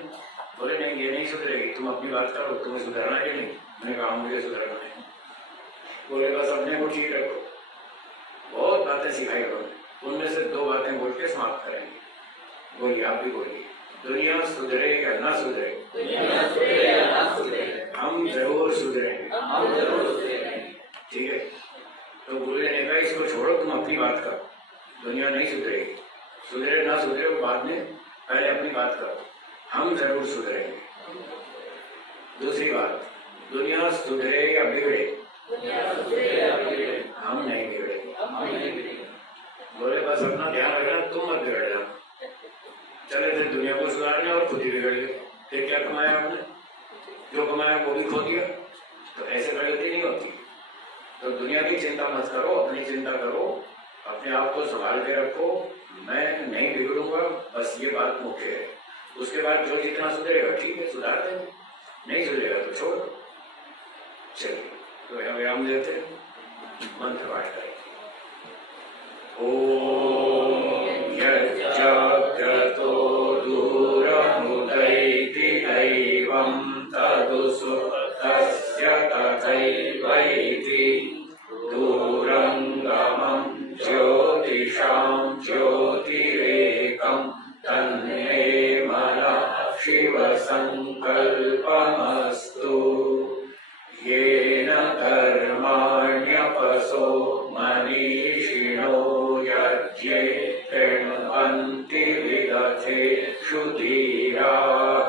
बोले नहीं, ये नहीं सुधरेगी, तुम अपनी बात करो, तुम्हें सुधरना है कि नहीं? मैंने कहा मुझे सुधरना है। बोले बस अपने को ठीक रखो। बहुत बातें सिखाई उन्होंने, उनमें से 2 बातें बोल के समाप्त करेंगे। बोलिए, आप भी बोलिए। दुनिया सुधरे या ना सुधरे, हम जरूर सुधरेंगे। ठीक है। तो गुरु जी ने कहा इसको छोड़ो, तुम अपनी बात करो, दुनिया नहीं सुधरेगी, सुधरे ना सुधरे वो बाद में, पहले अपनी बात करो, हम जरूर सुधरेंगे। दूसरी बात, दुनिया सुधरे या बिगड़े, हम नहीं बिगड़ेंगे। बोले बस अपना ध्यान रखना, तुम मत बिगड़ जाना। चले थे दुनिया को सुधारने और खुद ही बिगड़ गए। फिर क्या कमाया आपने? जो कमाया वो भी खो दिया। तो ऐसे प्रगति नहीं होती। तो दुनिया की चिंता मत करो, अपनी चिंता करो, अपने आप को संभाल के रखो, मैं नहीं बिगड़ूंगा, बस ये बात मुख्य है। उसके बाद जो जितना सुधरेगा ठीक है, सुधार देंगे, नहीं सुधरेगा तो छोड़ दो। चलिए तो यहाँ विराम देते हैं, मंत्र पाठ करें। ओम यज्जाग्रतो दूरमुदैति दैवं तदुसुतस्य तथैवैति दूरंगमं ज्योतिषां ज्योतिरेकं तन्मे मनः शिवसंकल्पमस्तु। येन धर्माण्यपसो मनीषिणो यज्ञे कृण्वन्ति विदथेषु धीराः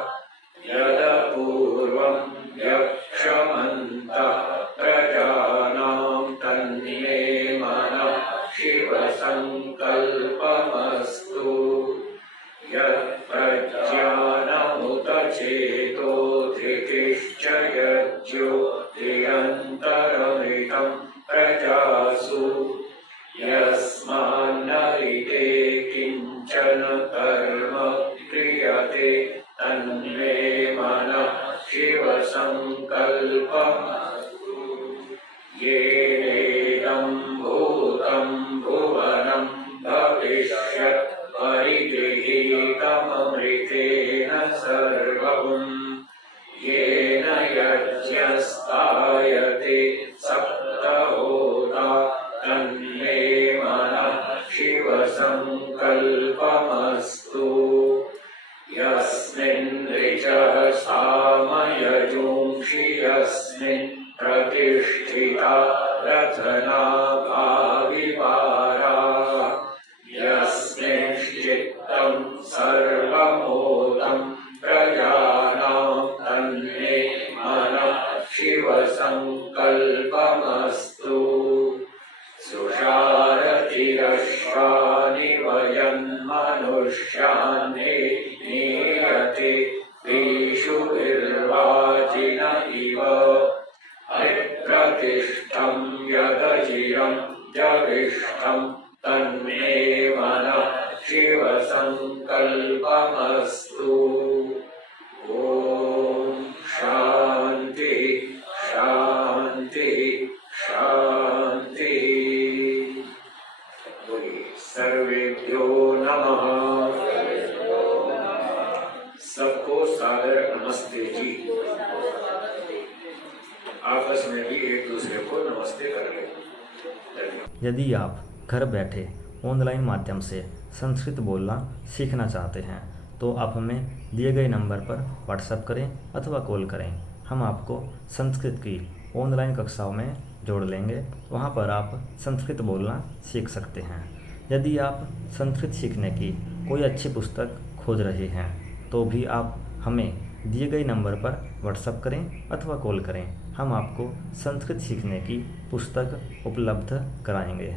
यदपूर्वं यक्षमन्तः प्रजानां तन्मे मनः शिवसंकल्पमस्तु। यत्प्रज्ञानमुत चेतो धृतिश्च यज्ञो निरन्तरमृतं प्रजासु यस्मान्नरिते किञ्चन कर्म क्रियते तन्मे मनः शिवसंकल्पमस्तु। येनेदं भूतं भुवनं भविष्यत् परिगृहीतममृतेन सर्वं येन यज्ञस्तायते सप्तहोता तन्मे मनः शिवसंकल्पमस्तु। यस्मिन् ऋचः सामयजूंषि यस्मिन् प्रतिष्ठिता रथनाभा विपाराः यस्मिंश्चित्तं सर्वमोदं प्रजानां तन्मे मनः शिवसंकल्पमस्तु। सुषारतिरश्वानि वयन्मनुष्यान्ने नीयते पीशुभिर्वाजिन इव अप्रतिष्ठं यदचिरं जविष्ठं तन्मे मनः शिवसंकल्पमस्तु। ओम शांति शांति शांति। सर्वेभ्यो नमः। सबको सादर नमस्ते जी। आपस में भी एक दूसरे को नमस्ते कर ले। यदि आप घर बैठे ऑनलाइन माध्यम से संस्कृत बोलना सीखना चाहते हैं तो आप हमें दिए गए नंबर पर व्हाट्सएप करें अथवा कॉल करें। हम आपको संस्कृत की ऑनलाइन कक्षाओं में जोड़ लेंगे। वहां पर आप संस्कृत बोलना सीख सकते हैं। यदि आप संस्कृत सीखने की कोई अच्छी पुस्तक खोज रहे हैं तो भी आप हमें दिए गए नंबर पर व्हाट्सएप करें अथवा कॉल करें। हम आपको संस्कृत सीखने की पुस्तक उपलब्ध कराएंगे।